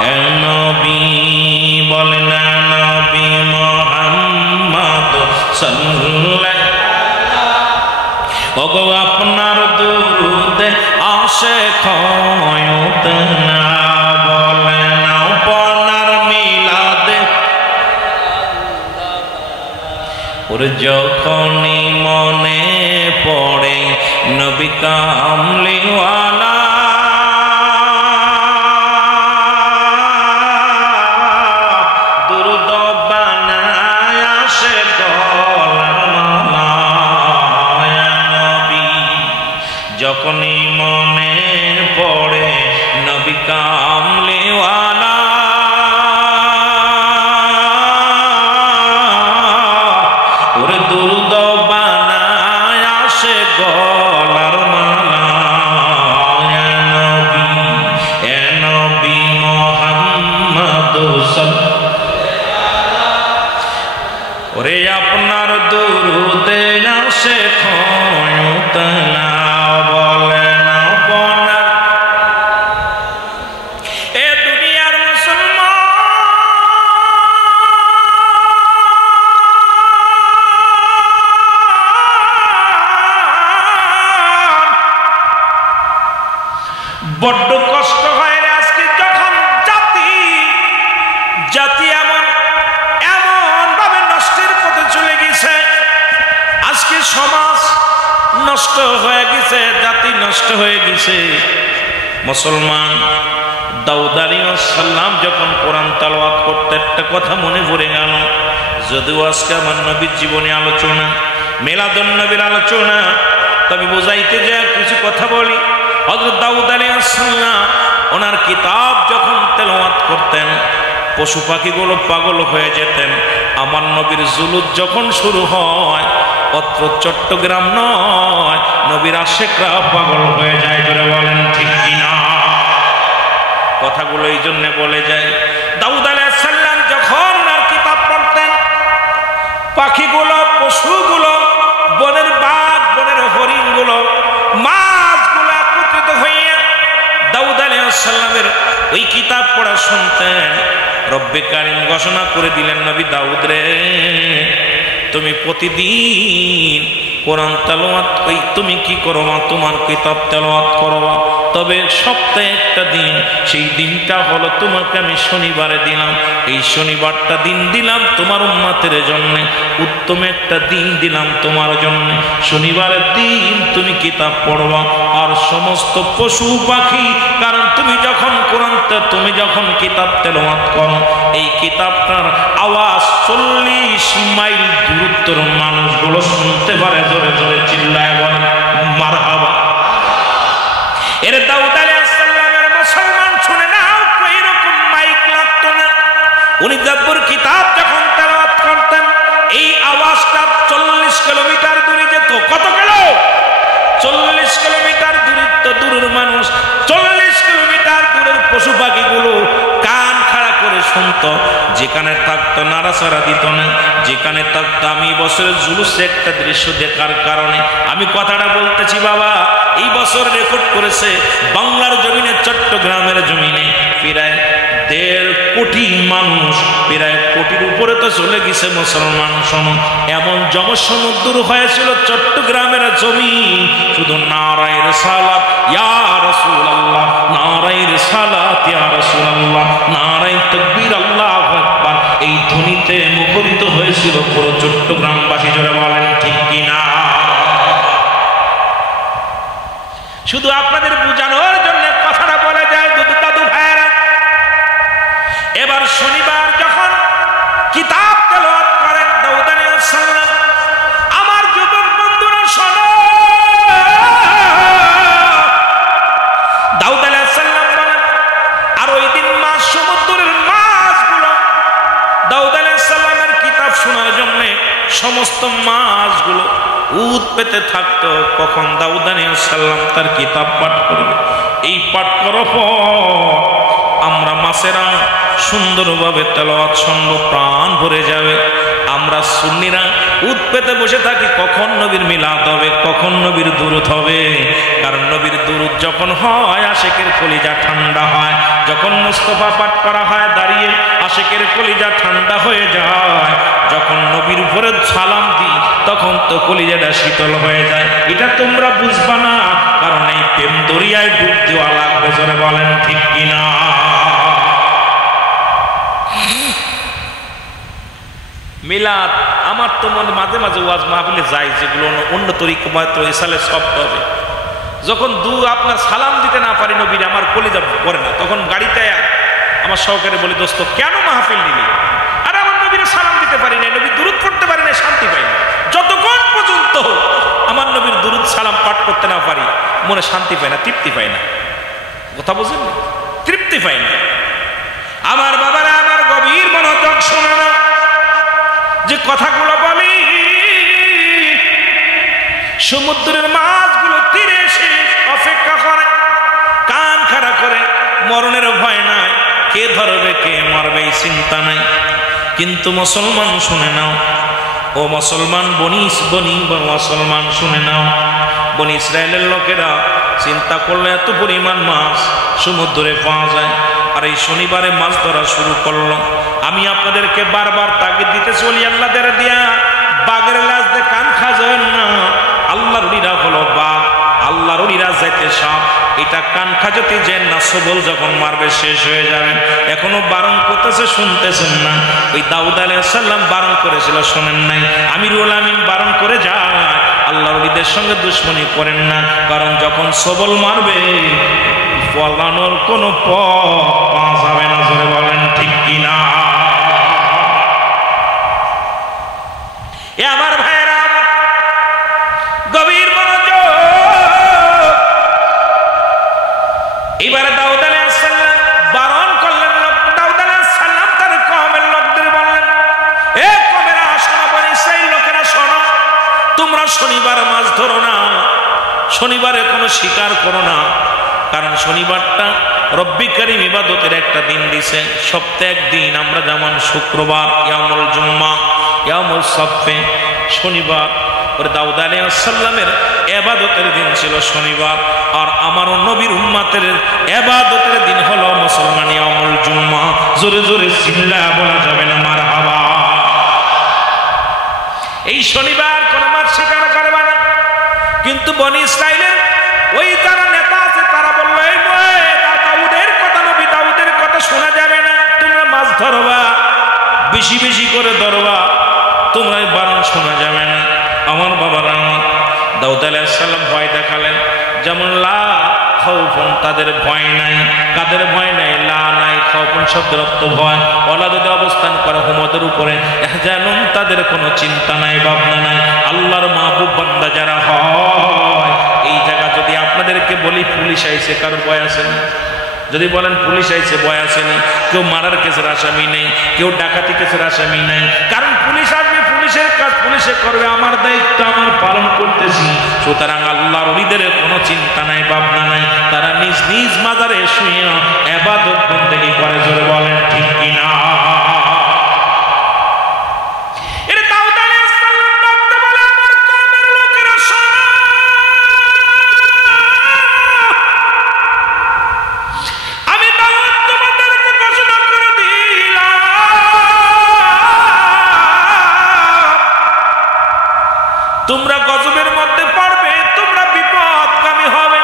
এ নবী বলেন নবী মুহাম্মদ সাল্লাল্লাহু ওগো আপনার দুরুদে আসে ক্ষয়তালা বলেন আপনার মিলাদে ওর যখনই মনে পড়ে নবী কামলিওয়ালা দুরুদ বানায় আসে গলার মালা ইয়া নবী যখনই মনে পড়ে নবী কামলিওয়ালা ওরে দুরুদ বানায় আসে গলার মালা ইয়া নবী মুহাম্মদ সাল্লাল্লাহু ওরে আপনার দুরুদে আসে ক্ষয়তালা বলেন আপনার এ দুনিয়ার মুসলমান বড্ড কষ্ট হয় রে আজকে যখন জাতি এমন ভাবে নষ্টের পথে চলে গেছে আজকে সমাজ নষ্ট হয়ে গেছে জাতি নষ্ট হয়ে গেছে মুসলমান দাউদ আলাইহিস সালাম যখন কোরআন তেলাওয়াত করতে একটা কথা মনে পড়ে গেল যদিও আজকে আমার নবীর জীবনী আলোচনা মিলাদুন নবীর আলোচনা তবে বোঝাইতে যে কিছু কথা বলি হযরত দাউদ আলাইহিস সালাম ওনার কিতাব যখন তেলাওয়াত করতেন পশু পাখিগুলো পাগল হয়ে যেতেন আমার নবীর জুলুদ যখন শুরু হয় অত্র চট্টগ্রাম নয় নবীর আশিকরা পাগল হয়ে যায় জোরে বলেন ঠিক কিনা কথাগুলো এই জন্য বলে যায় দাউদ আলাইহিস সালাম যখন ওনার কিতাব পড়তেন পাখিগুলো পশুগুলো বনের বাঘ বনের হরিণগুলো মাছগুলো একত্রিত হইয়া দাউদ আলাইহিস সালামের ওই কিতাব পড়া শুনতেন রব্বে কারীম ঘোষণা করে দিলেন নবী দাউদ রে তুমি প্রতিদিন কোরআন তেলাওয়াত তুমি কি করবা তোমার কিতাব তেলাওয়াত করবা তবে সপ্তাহে একটা দিন সেই দিনটা হলো তোমাকে আমি শনিবারে দিলাম এই শনিবারটা দিন দিলাম তোমার উম্মতের জন্য উত্তম একটা দিন দিলাম তোমার জন্য শনিবারের দিন তুমি কিতাব পড়বা আর সমস্ত পশু পাখি কারণ তুমি যখন তুমি যখন কিতাব তেলাওয়াত করো এই কিতাবটার আওয়াজ 40 মাইল দূরত্বের মানুষগুলো শুনতে পারে জোরে জোরে চিল্লায় বলেন মারহাবা এর দাউদ আলাইহিস সালামের মুসলমান শুনে নাও এরকম মাইক লাগতো না উনি জাব্বুর কিতাব যখন তেলাওয়াত করতেন এই আওয়াজটা 40 কিলোমিটার দূরে যেত কত কিলো 40 কিলোমিটার দূরের মানুষ 40 কিলোমিটার দূরের পশু পাখিগুলো কান খাড়া করে শুনতো যেখানে থাকতো নাড়াচাড়া দিত না যেখানে থাকতো আমি বছরের জুলুসে একটা দৃশ্য দেখার কারণে আমি কথাটা বলতেছি বাবা। এই বছর রেকর্ড করেছে বাংলার জমিনে, চট্টগ্রামের জমিনে প্রায় 1.5 কোটি মানুষ, প্রায় কোটির উপরে তো চলে গেছে মুসলমান সনদ। এমন জনসমুদ্র হয়েছিল চট্টগ্রামের জমিন, শুধু নারায়ে রিসালাত ইয়া রাসূলুল্লাহ, নারায়ে রিসালাত ইয়া রাসূলুল্লাহ, নারায়ে তাকবীর আল্লাহু আকবার, এই ধ্বনিতে মুখরিত হয়েছিল পুরো চট্টগ্রামবাসী। জোরে বলেন ঠিক কিনা? শুধু আপনাদের বোঝানোর জন্য কথাটা বলে যায় দাদু ভাইয়েরা। এবার শনিবার যখন কিতাব তেলাওয়াত করেন দাউদ আলাইহিস সালাম, আমার যুবক বন্ধুরা শোনো, দাউদ আলাইহিস সালাম বলেন, আর ওই দিন মাছ, সমুদ্রের মাছগুলো দাউদ আলাইহিস সালামের কিতাব শোনার জন্য সমস্ত মাছগুলো উদ পেতে থাকতো কখন দাউদ আলাইহিস সালাম তার কিতাব পাঠ করবে। এই পাঠ করার পর আমরা মাছেরা সুন্দরভাবে তেলাওয়াত শুনবো, প্রাণ ভরে যাবে। আমরা সুন্নিরা উদ পেতে বসে থাকি কখন নবীর মিলাদ হবে, কখন নবীর দুরূদ হবে। কারণ নবীর দুরূদ যখন হয় আশিকের কলিজা ঠান্ডা হয়, যখন মুস্তাফা পাঠ করা হয় দাঁড়িয়ে আশিকের কলিজা ঠান্ডা হয়ে যায়। যখন নবীর উপরে সালাম দিই তখন তো কলিজাটা শীতল হয়ে যায়। এটা তোমরা বুঝবা না, কারণ এই প্রেম দরিয়ায় ডুব দেওয়া লাগবে। জোরে বলেন ঠিক কিনা? মিলাদ আমার তো মনে মাঝে মাঝে ওয়াজ মাহফিলে যাই, যেগুলো অন্য তরিকা তো ইসালে সফট হবে। যখন আপনার সালাম দিতে না পারি নবীর, আমার কলিজা পড়ে না, তখন গাড়িতে আমার সহকারে বলি, দোস্ত কেন মাহফিল নিলি? আর আমার নবীর সালাম দিতে পারি না, নবীর দুরূদ পড়তে পারি না, শান্তি পাই না। যতক্ষণ পর্যন্ত আমার নবীর দুরূদ সালাম পাঠ করতে না পারি মনে শান্তি পাই না, তৃপ্তি পাই না। কথা বুঝলেন? তৃপ্তি পাই না। আমার বাবারা আমার গভীর মনোযোগ শোনা না, যে কথাগুলো বলি, সমুদ্রের মাছগুলো তীরে এসে অপেক্ষা করে, কান খাড়া করে, মরণের ভয় নাই, কে ধরবে কে মরবে এই চিন্তা নাই। কিন্তু মুসলমান শুনে নাও, ও মুসলমান মুসলমান শুনে নাও, বনি ইসরায়েলের লোকেরা চিন্তা করলে এত পরিমাণ মাছ সমুদ্রে পাওয়া যায়, আর এই শনিবারে মাছ ধরা শুরু করলো। আমি আপনাদেরকে বারবার তাগিদ দিতে চলি, আল্লাহদের দিয়া বাঘের লাশ দিয়ে কান খাজেন না। আল্লাহর উলিরা হলো বাঘ, আল্লাহর উলিরা যাইতে সাপ। এটা কান খাজতে যেন না, সবল যখন মারবে শেষ হয়ে যাবেন। এখনো বারণ করতেছে, শুনতেছেন না? ওই দাউদ আলাইহিস সালাম বারণ করেছিল, শোনেন নাই? আমিরুল আমিন বারণ করে যায়, আল্লাহর উলিদের সঙ্গে দুশমনি করেন না, কারণ যখন সবল মারবে পলানোর কোনো পথ পাওয়া যাবে না। জোরে বলেন ঠিক কিনা? এ আমার ভাইয়েরা, গভীর মনোযোগ। এবারে দাউদ আলাইহিস সালাম বারণ করলেন, দাউদ আলাইহিস সালাম তার কওমের লোকদের বললেন, এ কওমেরা শোনো, বনি ইসরাইল লোকেরা শোনো, তোমরা শনিবার মাছ ধরো না, শনিবারে কোনো শিকার করো না। কারণ শনিবারটা রব্বি কারীম ইবাদতের একটা দিন দিছে। সপ্তাহে একদিন, আমরা যেমন শুক্রবার ইয়ামুল জুম্মা, ইয়ামুল সাবতে, শনিবার। ওর দাউদ আলাইহিস সালামের ইবাদতের দিন ছিল শনিবার, আর আমারও নবীর উম্মতের ইবাদতের দিন হলো মুসলমান ইয়ামুল জুম্মা। জোরে জোরে চিল্লা বলা যাবে না মারহাবা। এই শনিবার কোন মাছ শিকার করবে না। কিন্তু বনি ইসরাইলের ওই যারা নেতা আছে তারা বলল, এই দাউদের কথা, নবী দাউদের কথা শোনা যাবে না, তোমরা মাছ ধরবা, বেশি বেশি করে ধরবা, তোমরা বারণ শোনা যাবে না। আমার বাবারা, দাউদ আলাইহিস সালাম ভয় দেখালেন, যেমন লা খাউফুন, তাদের ভয় নাই। কাদের ভয় নাই? লা নাই, খাউফুন শব্দের অর্থ ভয়। ওলা যদি অবস্থান করে হুমদের উপরে, ইহজানুন, তাদের কোনো চিন্তা নাই, ভাবনা নাই। আল্লাহর মাহবুব বান্দা যারা হয়, এই জায়গা যদি আপনাদেরকে বলি পুলিশ আইছে, কারোর ভয় আছে না? যদি বলেন পুলিশ আইছে, ভয় আসেনি। কেউ মারার কেসের আসামি নেই, কেউ ডাকাতি কেসের আসামি নেই। কারণ পুলিশ আসবে, পুলিশের কাজ পুলিশে করবে, আমার দায়িত্ব আমার পালন করতেছি। সুতরাং আল্লাহর ওলিদের কোনো চিন্তা নাই, ভাবনা নাই। তারা নিজ নিজ মাজারে শুয়ে ইবাদত বন্দেগী করে। জোরে বলেন ঠিক কিনা? এর তোমরা গজবের মধ্যে পড়বে, তোমরা বিপদগামী হবে।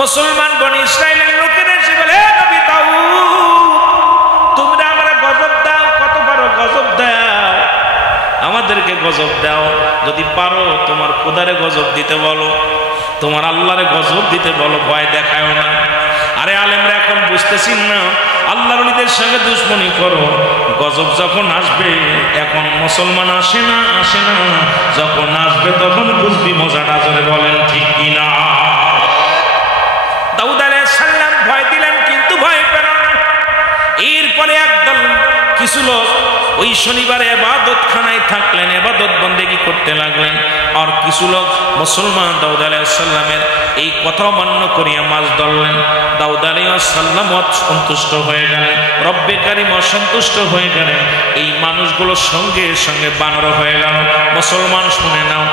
মুসলমান বনি ইসরাইলের লোকেরা এসে বলে, হে নবী দাউদ, তোমরা আমরা গজব দাও, কত পারো গজব দাও, আমাদেরকে গজব দাও, যদি পারো তোমার খোদারে গজব দিতে বলো, তোমার আল্লাহরে গজব দিতে বলো, ভয় দেখায় না। আরে আলেমরা এখন বুঝতেছিস না, আল্লাহর ওলিদের সঙ্গে দুশ্মনী করো, গজব যখন আসবে, এখন মুসলমান আসে না, যখন আসবে তখন বুঝবি মজাটা। জোরে বলেন ঠিক কিনা? দাউদ আলাইহিস সালাম ভয় দিলেন, কিন্তু ভয় পেল না। এরপরে একদল কিছু লোক ওই শনিবারে ইবাদতখানায় থাকলেন, ইবাদত বন্দেগী করতে লাগলেন। আর কিছু লোক মুসলমান দাউদ আলাইহিস সালামের এই কথা মান্য করিয়া মাছ ধরলেন। দাউদ আলাইহিস সালাম অসন্তুষ্ট হয়ে গেলেন, রব্বে কারীম অসন্তুষ্ট হয়ে গেলেন। এই মানুষগুলোর সঙ্গে সঙ্গে বানর হয়ে গেল। মুসলমান শুনে নাও,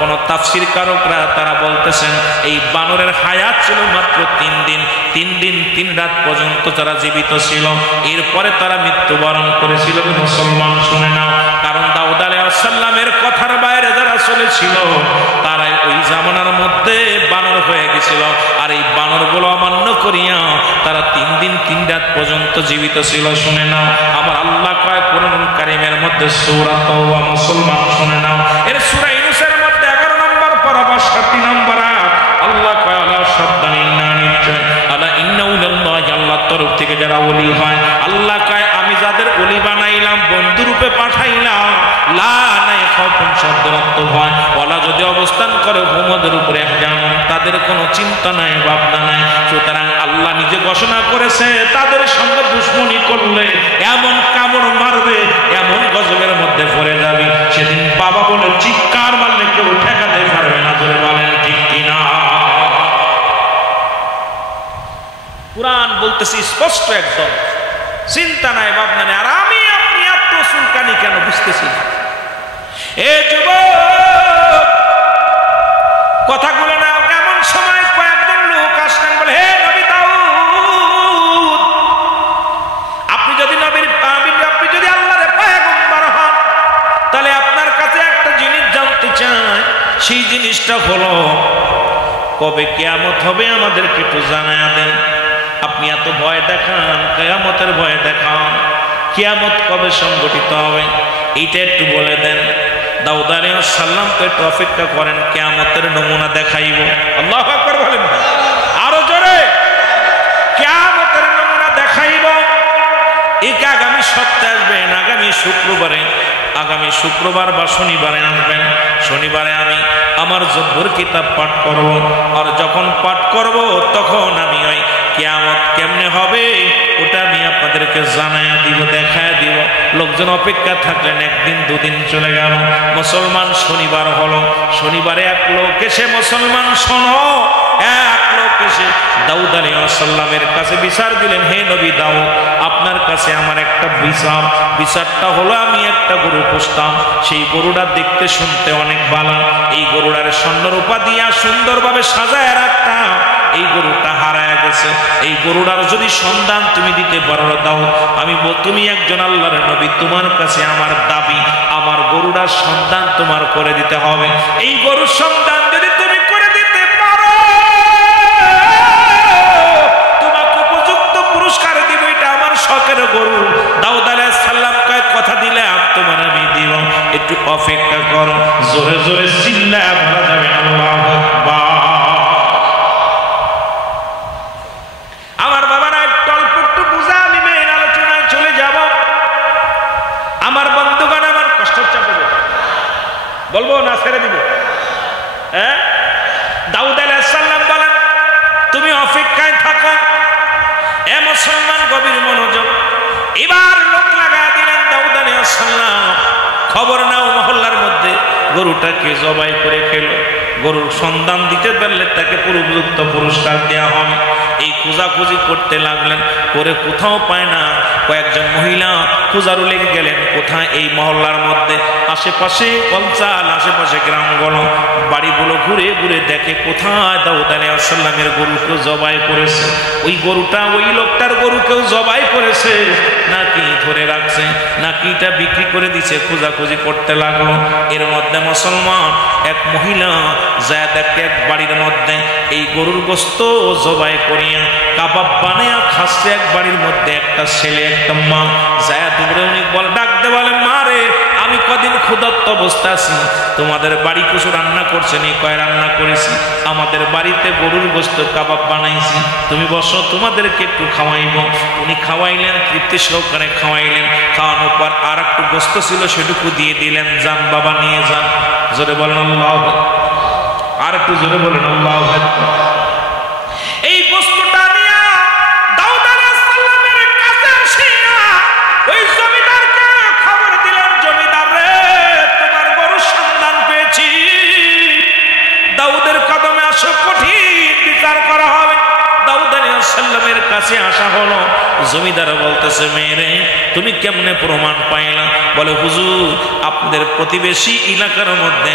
কোন তাফসীর কারকরা তারা বলতেছেন এই বানরের হায়াত ছিল মাত্র 3 দিন। 3 দিন 3 রাত পর্যন্ত তারা জীবিত ছিল, এরপরে তারা মৃত্যুবরণ করেছিল। মুসলমান শুনে নাও, কারণ দাউদ আলাইহিস সালামের কথার বাইরে যারা চলেছিল তারাই ওই জামানার মধ্যে বানর হয়ে গেছিল। আর এই বানরগুলো অমান্য করিয়া তারা 3 দিন 3 রাত পর্যন্ত জীবিত ছিল। শুনে নাও, আমার আল্লাহ কয় কোরআনুল কারীমের মধ্যে সূরা তাওবা, মুসলমান শুনে নাও, এর সূরা ইউনূসের মধ্যে 11 নম্বর পারা 7 নম্বর আয়াত, আল্লাহ কয় আলা সাবধানিনা নিশ্চয় আলা ইন্নাউল্লাহি, আল্লাহর তরফ থেকে যারা ওলি হয়, আল্লাহ কয় আমি যাদের ওলি বানাইলাম, বন্ধুরূপে পাঠাইলাম, লা নাই খাউফুন শব্দের অর্থ ভয়, ওয়ালা যদি অবস্থান করে হুমদের উপরে যেমন তাদের কোনো চিন্তা নাই, ভাবনা নাই। সুতরাং আল্লাহ নিজে ঘোষণা করেছে তাদের সঙ্গে দুশ্মনী করলে এমন কামড় মারবে, এমন গজবের মধ্যে পড়ে যাবে, সেদিন বাবা বলে চিৎকার মারলে কেউ ঠেকাতে পারবে না। জোরে বলেন ঠিক কিনা? কুরআন বলতেছি স্পষ্ট একদম, চিন্তা নাই, ভাবনা নাই। আর আমি আপনি এত চুলকানি কেন বুঝতেছি না? এ যুবক, কথাগুলো না, এমন সময় কয়েকজন লোক আসলেন, বলে, হে নবী দাউদ, আপনি যদি আল্লাহর পয়গম্বর হন, তাহলে আপনার কাছে একটা জিনিস জানতে চাই। সেই জিনিসটা হলো, কবে কিয়ামত হবে আমাদেরকে একটু জানায়া দেন। আপনি এত ভয় দেখান, কিয়ামতের ভয় দেখান, কিয়ামত কবে সংগঠিত হবে এইটা একটু বলে দেন। দাউদ আলাইহিস সালাম তো একটু অপেক্ষা করেন, কিয়ামতের নমুনা দেখাইব। আল্লাহু আকবার বলেন, আরো জোরে, কিয়ামতের নমুনা দেখাইব। এক আগামী সপ্তাহে আসবেন, আগামী শুক্রবার বা শনিবারে আসবেন। শনিবারে আমি আমার জব্বর কিতাব পাঠ করব, আর যখন পাঠ করব তখন আমি ওই কিয়ামত কেমনে হবে ওটা আমি আপনাদেরকে জানাইয়া দিব, দেখায়া দিব। লোকজন অপেক্ষা থাকলেন, 1 দিন 2 দিন চলে গেল। মুসলমান শনিবার হলো, শনিবারে এক লোক এসে, মুসলমান শোনো, এক লোক এসে দাউদ আলাইহিস সালামের কাছে বিচার দিলেন, হে নবী দাউদ, আপনার কাছে আমার একটা বিচারটা হলো, আমি একটা গরু পুষতাম, সেই গরুটা দেখতে শুনতে অনেক ভালো, এই গরুটার স্বর্ণরূপা দিয়া সুন্দরভাবে সাজায় রাখতাম, এই গরুটা হারায় গেছে। এই গরুটার যদি সন্ধান তুমি দিতে পারো দাউদ, তুমি একজন আল্লাহর নবী, তোমার কাছে আমার দাবি, আমার গরুটার সন্ধান তোমার করে দিতে হবে। এই গরুর সন্ধান যদি তুমি করে দিতে পারো, তোমাকে উপযুক্ত পুরস্কার দিব, এটা আমার শখের গরু। দাউদ আলাইহিস সালাম কয়, কথা দিলে তোমার আমি দিব, একটু অপেক্ষা করো। জোরে জোরে চিল্লায়া বলা যাবে আল্লাহু আকবার। বলবো না ছেড়ে দিব? হ্যাঁ, দাউদ আলাইহিস সালাম বলেন, তুমি অপেক্ষায় থাকো। এ মুসলমান, গভীর মনোযোগ। এবার লোক লাগায় দিলেন দাউদ আলাইহিস সালাম, খবর নাও মহল্লার মধ্যে গরুটাকে জবাই করে খেলো। গরুর সন্ধান দিতে পারলে তাকে উপযুক্ত পুরস্কার দেওয়া হবে। এই খোঁজাখুঁজি করতে লাগলেন, করে কোথাও পায় না। কয়েকজন মহিলা খোঁজারও লেগে গেলেন, কোথায় এই মহল্লার মধ্যে আশেপাশে অঞ্চল, আশেপাশে গ্রামগুলো, বাড়িগুলো ঘুরে ঘুরে দেখে কোথায় দাউদ আলাইহিস সালামের গরু কেউ জবাই করেছে। ওই গরুটা ওই লোকটার গরু কেউ জবাই করেছে নাকি ধরে রাখছে, নাকি এটা বিক্রি করে দিছে, খোঁজাখুঁজি করতে লাগলো। এর মধ্যে মুসলমান এক মহিলা যায় দেখে এক বাড়ির মধ্যে এই গরুর গোস্ত জবাই করিয়া কাবাব বানিয়া খাচ্ছে। এক বাড়ির মধ্যে একটা ছেলে একটা মা যায় দূরে উনি বল ডাকতে বলে, মা রে, আমি কদিন ক্ষুধার্ত অবস্থা আছি, তোমাদের বাড়ি কিছু রান্না করছে নি? কয় রান্না করেছি, আমাদের বাড়িতে গরুর গোস্ত কাবাব বানাইছি, তুমি বসো তোমাদেরকে একটু খাওয়াইব। উনি খাওয়াইলেন, তৃপ্তি সহকারে খাওয়াইলেন। খাওয়ানোর পর আর একটু গোস্ত ছিল সেটুকু দিয়ে দিলেন, যান বাবা নিয়ে যান। জোরে বলেন আল্লাহু আকবার, আর একটু জোরে বলেন আল্লাহু আকবার। এই গোস্তটা নিয়ে দাউদ আলাইহিস সালামের কাছে আসিয়া ওই জমিদারকে খবর দিলেন, জমিদার রে, তোমার গরুর সন্ধান পেয়েছি, দাউদের কদমে আসো, কঠিন বিচার করা হবে। দাউদ আলাইহিস সালামের কাছে আসা হলো। জমিদার বলতেছে, মেয়েরে, তুমি কেমনে প্রমাণ পাইলা? বলে, হুজুর, আপনাদের প্রতিবেশী এলাকার মধ্যে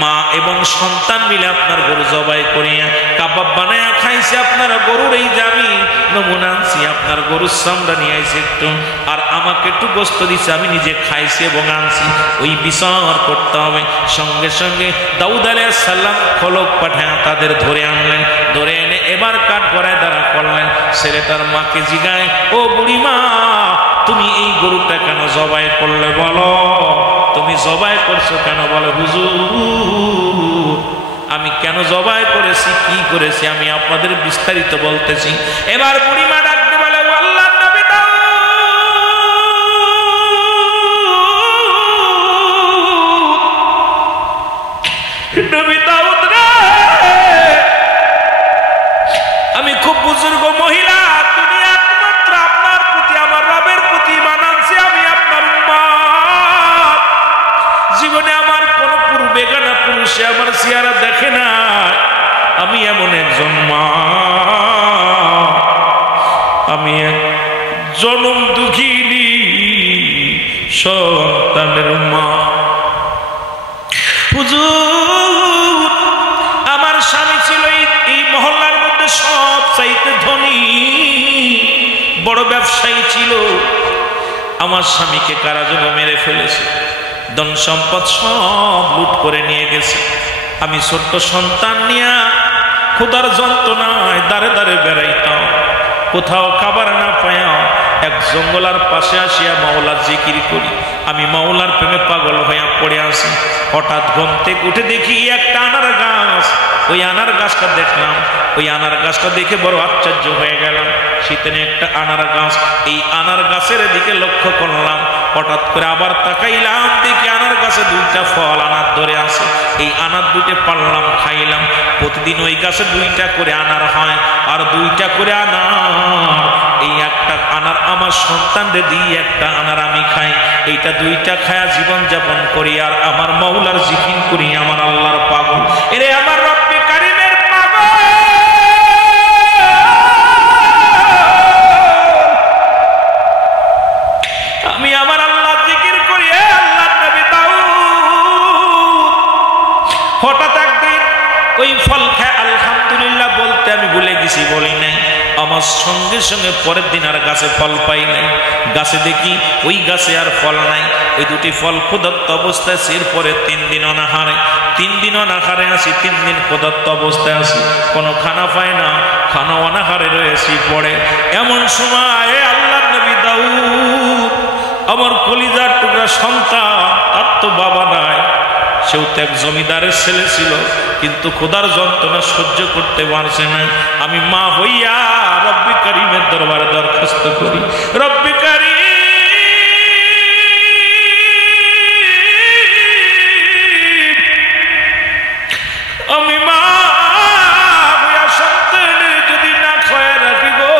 মা এবং সন্তান মিলে আপনার গরু জবাই করিয়া কাবাব বানায়া খাইছে। আপনার গরুর এই যে আমি নমুনা আনছি, আপনার গরুর চামড়া নিয়ে আইছে একটু, আর আমাকে একটু গোস্ত দিছে, আমি নিজে খাইছি এবং আনছি, ওই বিচার করতে হবে। সঙ্গে সঙ্গে দাউদ আলাইহিস সালাম খলক পাঠায় তাদের ধরে আনলেন। ধরে এনে এবার কাঠ গড়ায় দাঁড়া করলেন। ছেলেটার মাকে জিগায়, ও বুড়ি মা, তুমি এই গরুটা কেন জবাই করলে? বলো, তুমি জবাই করছো কেন? বলে, হুজুর, আমি কেন জবাই করেছি, কি করেছি, আমি আপনাদের বিস্তারিত বলতেছি। এবার বুড়িমা ডাকতে বলে, ও আল্লাহর নবী দাউদ, নবী দাউদ রে, আমি খুব বুজুর্গ মহিলা, তুমি একমাত্র আপনার প্রতি, আমার রবের প্রতি মানানছি, আমি আপনার উম্মত। জীবনে আমার কোন বেগানা পুরুষে আমার চেহারা দেখে না, আমি এমন একজন মা, আমি এক জনম দুঃখিনী সন্তানের মা। হুজুর, আমার স্বামী ছিল এই মহল্লার মধ্যে সব চাইতে ধনী, বড় ব্যবসায়ী ছিল। আমার স্বামীকে কারা যেন মেরে ফেলেছে, ধন সম্পদ সব লুট করে নিয়ে গেছে। আমি ছোট্ট সন্তান নিয়ে ক্ষুধার যন্ত্রণায় দাঁড়ে দাঁড়ে বেড়াইতাম, কোথাও খাবার না পায়া এক জঙ্গলার পাশে আসিয়া মাওলার জিকির করি। আমি মাওলার প্রেমে পাগল হইয়া পড়ে আসি। হঠাৎ ঘুম থেকে উঠে দেখি একটা আনার গাছ, ওই আনার গাছটা দেখলাম। ওই আনার গাছটা দেখে বড় আশ্চর্য হয়ে গেলাম। শীতেনে একটা আনার গাছ, এই আনার গাছের দিকে লক্ষ্য করলাম। হঠাৎ করে আবার তাকাইলাম, দেখি আনার গাছে দুইটা ফল আনার ধরে আছে। এই আনার দুইটা পারলাম, খাইলাম। প্রতিদিন ওই গাছে দুইটা করে আনার হয়, আর দুইটা করে আনার, এই একটা আনার আমার সন্তানদের দিই, একটা আনার আমি খাই। এইটা দুইটা খায়া জীবন যাপন করি, আর আমার মাওলার জিকির করি, আমার আল্লাহর পাগল। এরে আমার রব্বে কারিমের পাগল, আমি আমার আল্লাহর জিকির করি। আল্লাহর নবী দাউদ হঠাৎ একদিন ওই ফল খায় আলহামদুলিল্লাহ বলতে আমি ভুলে গেছি, বলি নাই। আমার সঙ্গে সঙ্গে পরের দিন আর গাছে ফল পাই নাই। গাছে দেখি ওই গাছে আর ফল নাই। ওই দুটি ফল ক্ষুধার্ত অবস্থায়, এরপরে 3 দিন অনাহারে, 3 দিন অনাহারে আসি, 3 দিন ক্ষুধার্ত অবস্থায় আসি, কোনো খানা পাই না, খানা অনাহারে রয়েছি পড়ে। এমন সময় আল্লাহর নবী দাউদ, আমার কলিজার টুকরা সন্তান, তার তো বাবা নাই, সেও তো এক জমিদারের ছেলে ছিল, কিন্তু খোদার যন্ত্রণা সহ্য করতে পারছে না। আমি মা হইয়া রব্বে কারিমের দরবারে দরখাস্ত করি, রব্বে কারিম, আমি মা হইয়া সন্তানের যদি না খায় রাখি গো,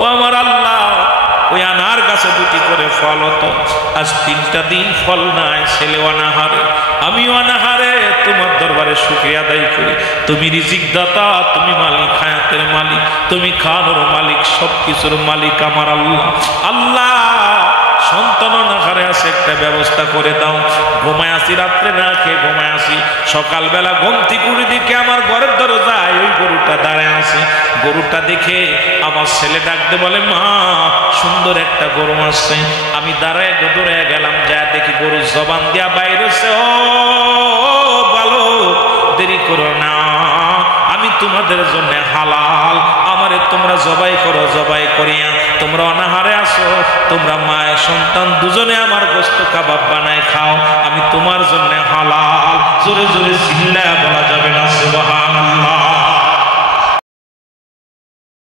ও আমার আল্লাহ, ওই আনার গাছে দুটি করে ফল হতো, আজ 3টা দিন ফল নাই, ছেলে অনাহারে, আমি অনাহারে তোমার দরবারে শুকরিয়া আদায় করি। তুমি রিজিক দাতা, তুমি মালিক, হায়াতের মালিক, তুমি খানোর মালিক, সব কিছুর মালিক আমার আল্লাহ। আল্লাহ সন্তান অনাহারে আছে, একটা ব্যবস্থা করে দাও। ঘুমায় আসি, রাত্রে না খেয়ে ঘুমায় আসি, সকালবেলা গন্তি কুড়ি দিকে আমার ঘরের দরজায় ওই গরুটা দাঁড়ায় আছে। গরুটা দেখে আমার ছেলে ডাকতে বলে, মা সুন্দর একটা গরু আসছে। আমি দাঁড়ায় দৌড়ে গেলাম, যা দেখি গরু জবান দিয়া বাইরে, ও ভালো, দেরি করো না, আমি তোমাদের জন্য হালাল, আমারে তোমরা জবাই করো, জবাই করিয়া তোমরা অনাহারে আসো, তোমরা মায়ের সন্তান দুজনে আমার গোশত কাবাব বানায় খাও, আমি তোমার জন্য হালাল। জোরে জোরে চিল্লায়া বলা যাবে না সুবহানাল্লাহ।